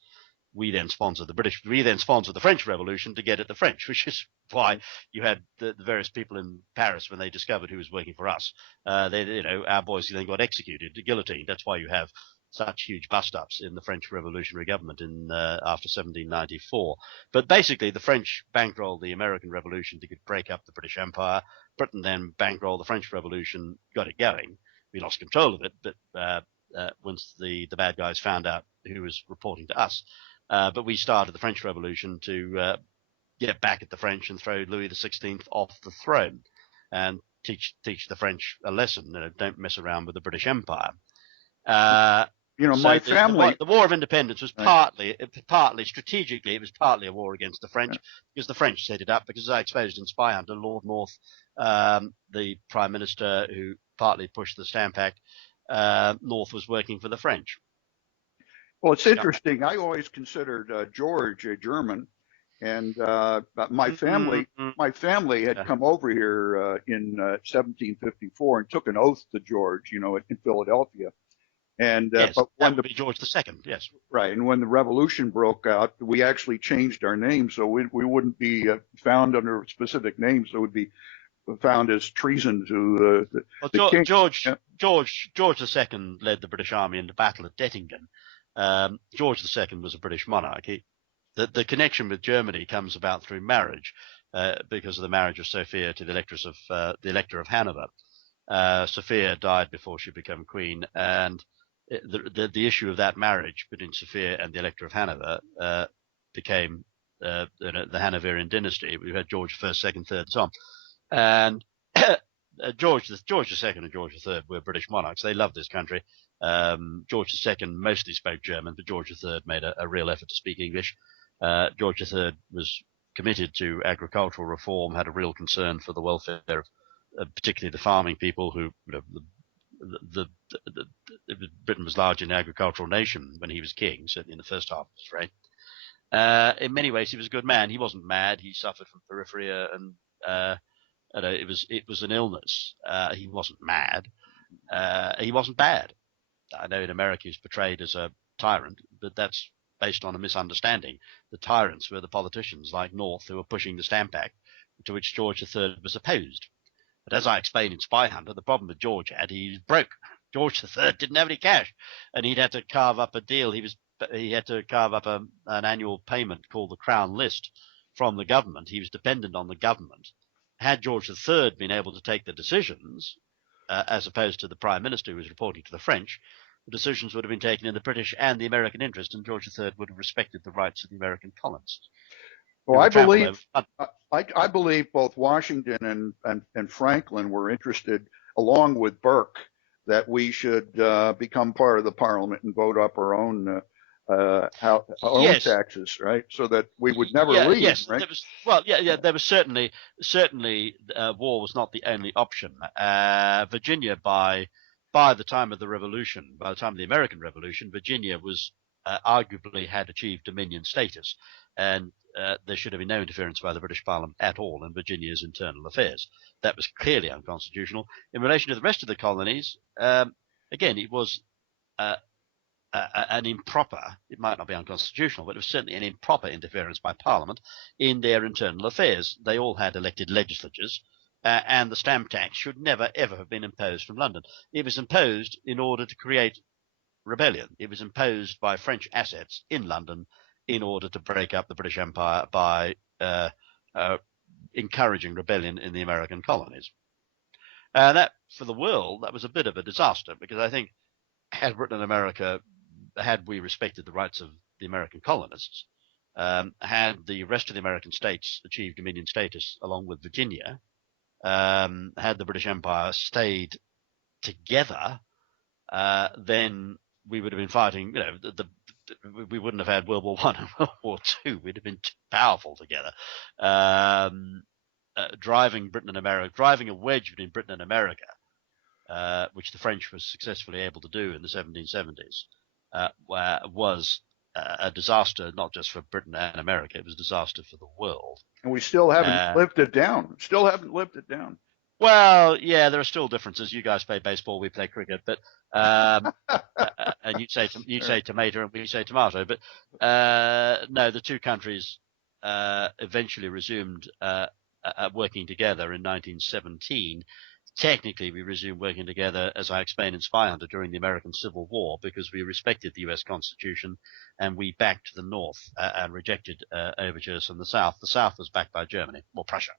we then sponsored the French Revolution to get at the French, which is why you had the various people in Paris when they discovered who was working for us. Our boys then got executed, guillotined. That's why you have such huge bust-ups in the French revolutionary government after 1794. But basically, the French bankrolled the American Revolution to break up the British Empire. Britain then bankrolled the French Revolution, got it going. We lost control of it, but once the bad guys found out who was reporting to us. But we started the French Revolution to get back at the French and throw Louis XVI off the throne and teach the French a lesson. Don't mess around with the British Empire. My family. The War of Independence was partly strategically, it was partly a war against the French because the French set it up. Because as I exposed in Spyhunter, Lord North, the Prime Minister who partly pushed the Stamp Act, North was working for the French. Well, it's interesting. I always considered George a German, and my family had come over here in 1754 and took an oath to George, in Philadelphia. And yes, but when that would be George II, yes, right. And when the revolution broke out, we actually changed our name, so we wouldn't be found under specific names. So it would be found as treason to the king. George II led the British Army in the Battle of Dettingen. George II was a British monarch. The connection with Germany comes about through marriage, because of the marriage of Sophia to the Elector of Hanover. Sophia died before she became queen, and the issue of that marriage between Sophia and the Elector of Hanover became the Hanoverian dynasty. We had George I, II, III, and so on. And George II and George III were British monarchs. They loved this country. George II mostly spoke German, but George III made a real effort to speak English. George III was committed to agricultural reform, had a real concern for the welfare of particularly the farming people who, Britain was largely an agricultural nation when he was king, certainly in the first half of his reign. In many ways, he was a good man. He wasn't mad. He suffered from peripheria, and it was an illness. He wasn't mad. He wasn't bad. I know in America he was portrayed as a tyrant, but that's based on a misunderstanding. The tyrants were the politicians like North who were pushing the Stamp Act, to which George III was opposed. But as I explained in Spyhunter, the problem with George he was broke. George III didn't have any cash, and he'd had to carve up a deal. He had to carve up an annual payment called the Crown List from the government. He was dependent on the government. Had George III been able to take the decisions, as opposed to the Prime Minister who was reporting to the French, the decisions would have been taken in the British and the American interest, and George III would have respected the rights of the American colonists. Well, I believe both Washington and Franklin were interested, along with Burke, that we should become part of the Parliament and vote up our own taxes, right? So that we would never leave. Yes, right? There was certainly war was not the only option. Virginia, by the time of the Revolution, by the time of the American Revolution, Virginia was arguably had achieved Dominion status, and there should have been no interference by the British Parliament at all in Virginia's internal affairs. That was clearly unconstitutional. In relation to the rest of the colonies, again, it was an improper, it might not be unconstitutional, but it was certainly an improper interference by Parliament in their internal affairs. They all had elected legislatures, and the stamp tax should never, ever have been imposed from London. It was imposed in order to create rebellion. It was imposed by French assets in London in order to break up the British Empire by encouraging rebellion in the American colonies. That, for the world, that was a bit of a disaster, because I think had Britain and America, had we respected the rights of the American colonists, had the rest of the American states achieved Dominion status along with Virginia, had the British Empire stayed together, then we would have been fighting, we wouldn't have had World War I and World War II. We'd have been too powerful together. Driving a wedge between Britain and America, which the French were successfully able to do in the 1770s, was a disaster, not just for Britain and America. It was a disaster for the world. And we still haven't lived it down. Well, yeah, there are still differences. You guys play baseball, we play cricket, but and you'd say tomato, and we say tomato. But no, the two countries eventually resumed working together in 1917. Technically, we resumed working together, as I explained in Spyhunter, during the American Civil War, because we respected the U.S. Constitution and we backed the North and rejected overtures from the South. The South was backed by Germany, or Prussia.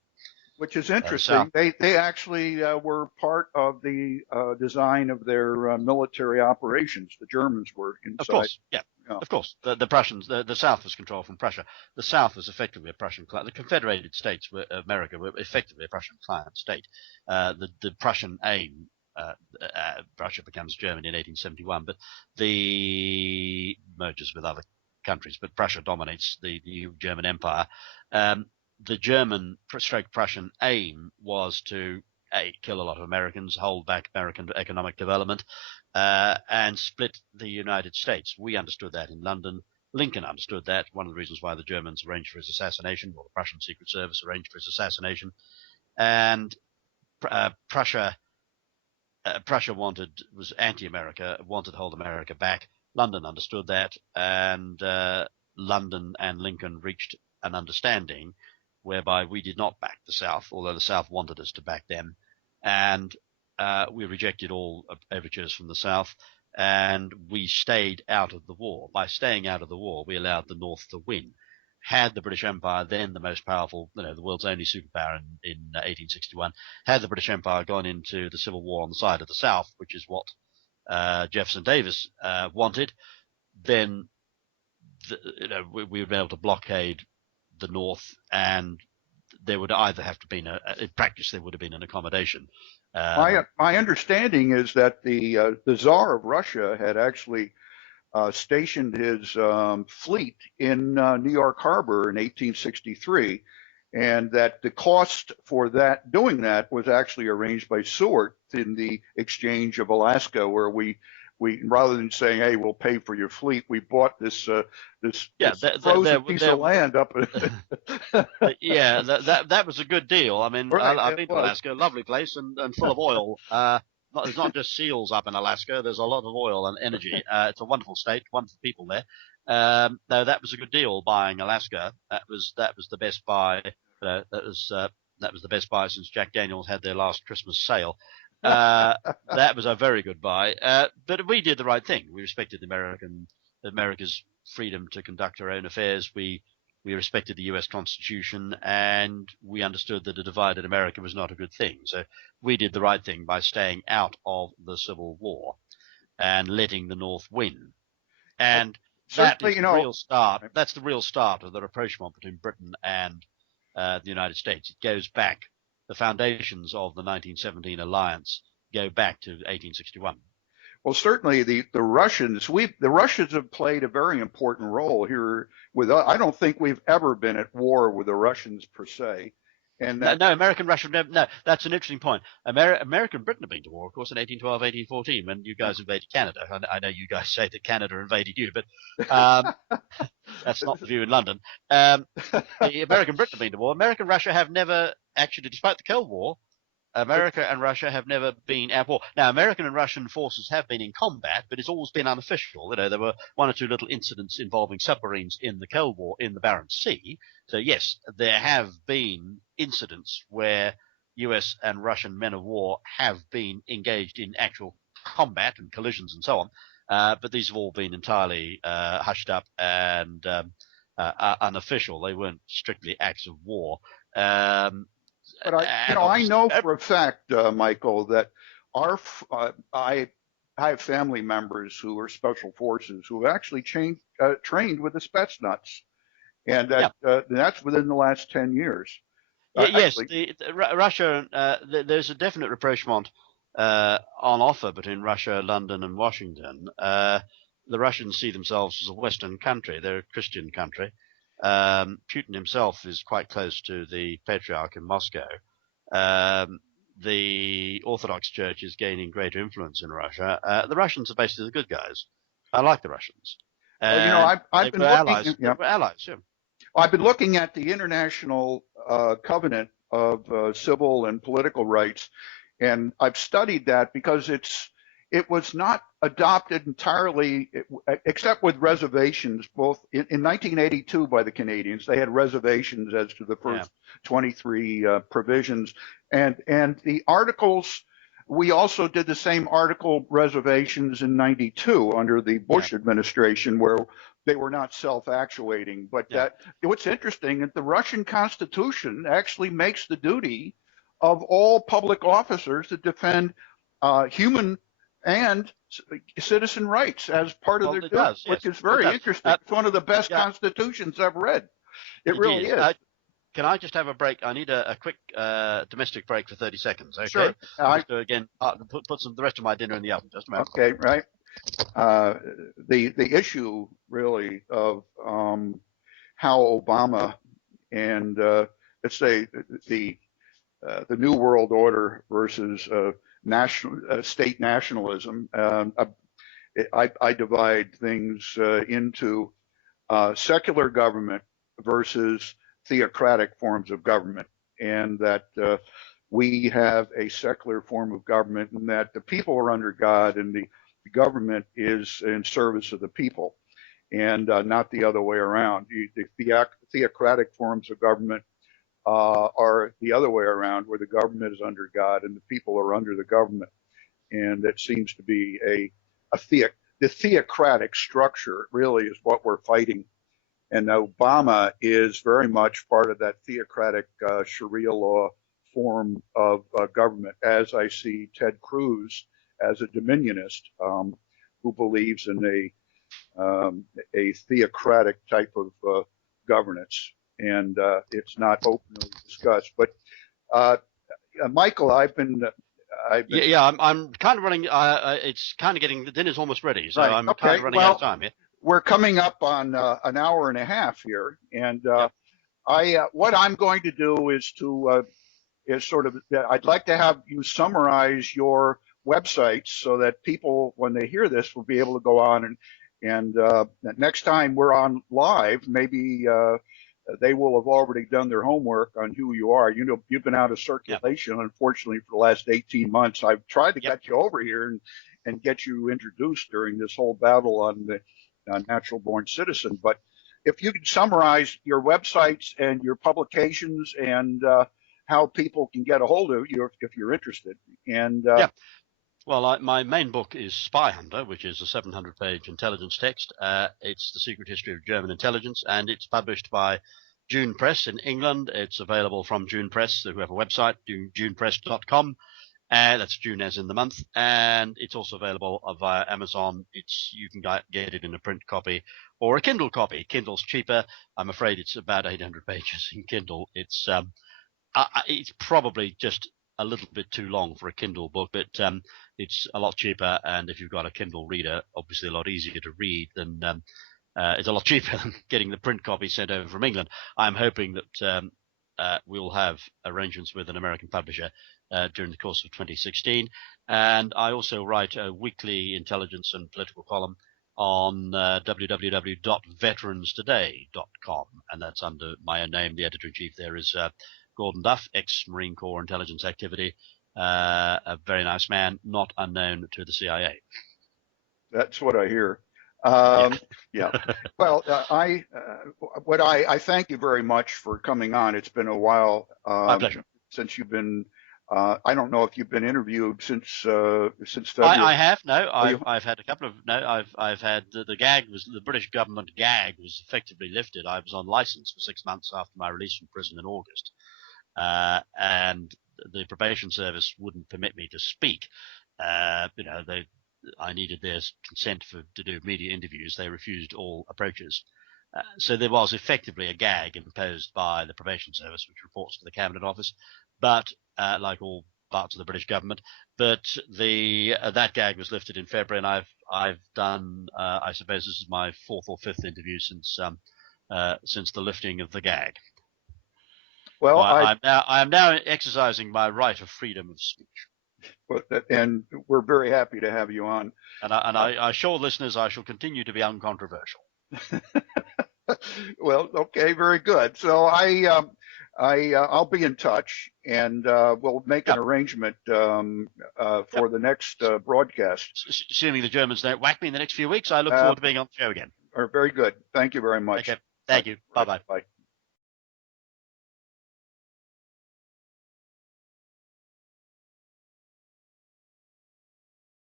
Which is interesting. They actually were part of the design of their military operations. The Germans were inside. Of course, yeah. Of course, the Prussians, the South was controlled from Prussia. The South was effectively a Prussian client. The Confederated States of America were effectively a Prussian client state. The Prussian aim, Prussia becomes Germany in 1871, but the mergers with other countries, but Prussia dominates the German Empire. The German/Prussian aim was to kill a lot of Americans, hold back American economic development, and split the United States. We understood that in London. Lincoln understood that. One of the reasons why the Germans arranged for his assassination, or the Prussian Secret Service arranged for his assassination, and Prussia was anti-America, wanted to hold America back. London understood that, and London and Lincoln reached an understanding whereby we did not back the South, although the South wanted us to back them, and we rejected all overtures from the South, and we stayed out of the war. By staying out of the war, we allowed the North to win. Had the British Empire, then the most powerful, the world's only superpower in 1861, had the British Empire gone into the Civil War on the side of the South, which is what Jefferson Davis wanted, then we would be able to blockade the North, and there would either have to be in practice there would have been an accommodation. My understanding is that the Tsar of Russia had actually stationed his fleet in New York Harbor in 1863, and that the cost for doing that was actually arranged by Seward in the exchange of Alaska, where we rather than saying, "Hey, we'll pay for your fleet," we bought this frozen piece of land up. Yeah, that was a good deal. I mean, right, I've been to Alaska, lovely place and full of oil. There's not just seals up in Alaska. There's a lot of oil and energy. It's a wonderful state, wonderful people there. No, that was a good deal buying Alaska. That was the best buy. That was the best buy since Jack Daniels had their last Christmas sale. That was a very good buy. But we did the right thing. We respected America's freedom to conduct her own affairs. We respected the U.S. Constitution, and we understood that a divided America was not a good thing. So we did the right thing by staying out of the Civil War and letting the North win. And that is the real start. That's the real start of the rapprochement between Britain and the United States. It goes back. The foundations of the 1917 alliance go back to 1861. Well, certainly the Russians have played a very important role here with us. I don't think we've ever been at war with the Russians per se. And no, American Russia never. No, that's an interesting point. American Britain have been to war, of course, in 1812, 1814, when you guys invaded Canada. I know you guys say that Canada invaded you, but that's not the view in London. The American Britain have been to war. American Russia have never actually, despite the Cold War, America and Russia have never been at war. Now, American and Russian forces have been in combat, but it's always been unofficial. There were one or two little incidents involving submarines in the Cold War in the Barents Sea. So, yes, there have been incidents where US and Russian men of war have been engaged in actual combat and collisions and so on. But these have all been entirely hushed up and unofficial. They weren't strictly acts of war. But I know for a fact, Michael, that I have family members who are special forces who have actually trained with the Spetsnaz, and that's within the last 10 years. Yes, Russia. There's a definite rapprochement on offer between Russia, London, and Washington. The Russians see themselves as a Western country. They're a Christian country. Putin himself is quite close to the Patriarch in Moscow. The Orthodox Church is gaining greater influence in Russia. The Russians are basically the good guys. I like the Russians. I've been allies. Yeah. We're allies. Yeah. I've been looking at the International Covenant of Civil and Political Rights, and I've studied that because it was not adopted entirely, except with reservations, both in 1982 by the Canadians. They had reservations as to the first 23 provisions. And the articles, we also did the same article reservations in 92 under the Bush administration, where they were not self-actuating. But what's interesting is the Russian Constitution actually makes the duty of all public officers to defend human and citizen rights as part of their duty, which is very interesting. It's one of the best constitutions I've read. It really is. Can I just have a break? I need a quick domestic break for 30 seconds. Okay. Sure. Just to, again, put the rest of my dinner in the oven. Just a moment. Okay. Right. The issue really of how Obama and let's say the New World Order versus state nationalism. I divide things into secular government versus theocratic forms of government, and that we have a secular form of government, and that the people are under God, and the government is in service of the people, and not the other way around. The theocratic forms of government are the other way around, where the government is under God and the people are under the government. And that seems to be the theocratic structure really is what we're fighting. And Obama is very much part of that theocratic Sharia law form of government, as I see Ted Cruz as a dominionist who believes in a theocratic type of governance. And it's not openly discussed. But Michael, I'm kind of running. It's kind of getting, the dinner's almost ready, so right. I'm kind of running out of time here. We're coming up on an hour and a half here, and what I'm going to do is I'd like to have you summarize your websites so that people, when they hear this, will be able to go on and next time we're on live, maybe they will have already done their homework on who you are. You know, you've been out of circulation, unfortunately, for the last 18 months. I've tried to get you over here and get you introduced during this whole battle on the natural-born citizen. But if you could summarize your websites and your publications and how people can get a hold of you if you're interested. And Well, my main book is Spyhunter, which is a 700-page intelligence text. It's the secret history of German intelligence, and it's published by June Press in England. It's available from June Press, who have a website, junepress.com. That's June as in the month. And it's also available via Amazon. You can get it in a print copy or a Kindle copy. Kindle's cheaper. I'm afraid it's about 800 pages in Kindle. It's probably just a little bit too long for a Kindle book, but it's a lot cheaper, and if you've got a Kindle reader, obviously a lot easier to read than it's a lot cheaper than getting the print copy sent over from England. I'm hoping that we'll have arrangements with an American publisher during the course of 2016, and I also write a weekly intelligence and political column on www.veteranstoday.com, and that's under my own name. The editor-in-chief there is Gordon Duff, ex-Marine Corps intelligence activity, a very nice man, not unknown to the CIA. That's what I hear. Yeah. Well, I thank you very much for coming on. It's been a while My pleasure. Since you've been. I don't know if you've been interviewed since February. I have. No, I've had a couple of. No, I've had the British government gag was effectively lifted. I was on license for 6 months after my release from prison in August. And the probation service wouldn't permit me to speak. I needed their consent to do media interviews. They refused all approaches. So there was effectively a gag imposed by the probation service, which reports to the Cabinet Office, but like all parts of the British government. But that gag was lifted in February, and I've done, I suppose this is my fourth or fifth interview since the lifting of the gag. Well, I am now exercising my right of freedom of speech. And we're very happy to have you on. And I assure listeners I shall continue to be uncontroversial. Well, okay, very good. So I'll be in touch, and we'll make an arrangement for the next broadcast. Assuming the Germans don't whack me in the next few weeks, I look forward to being on the show again. Very good. Thank you very much. Okay. Thank you. Bye-bye. Bye.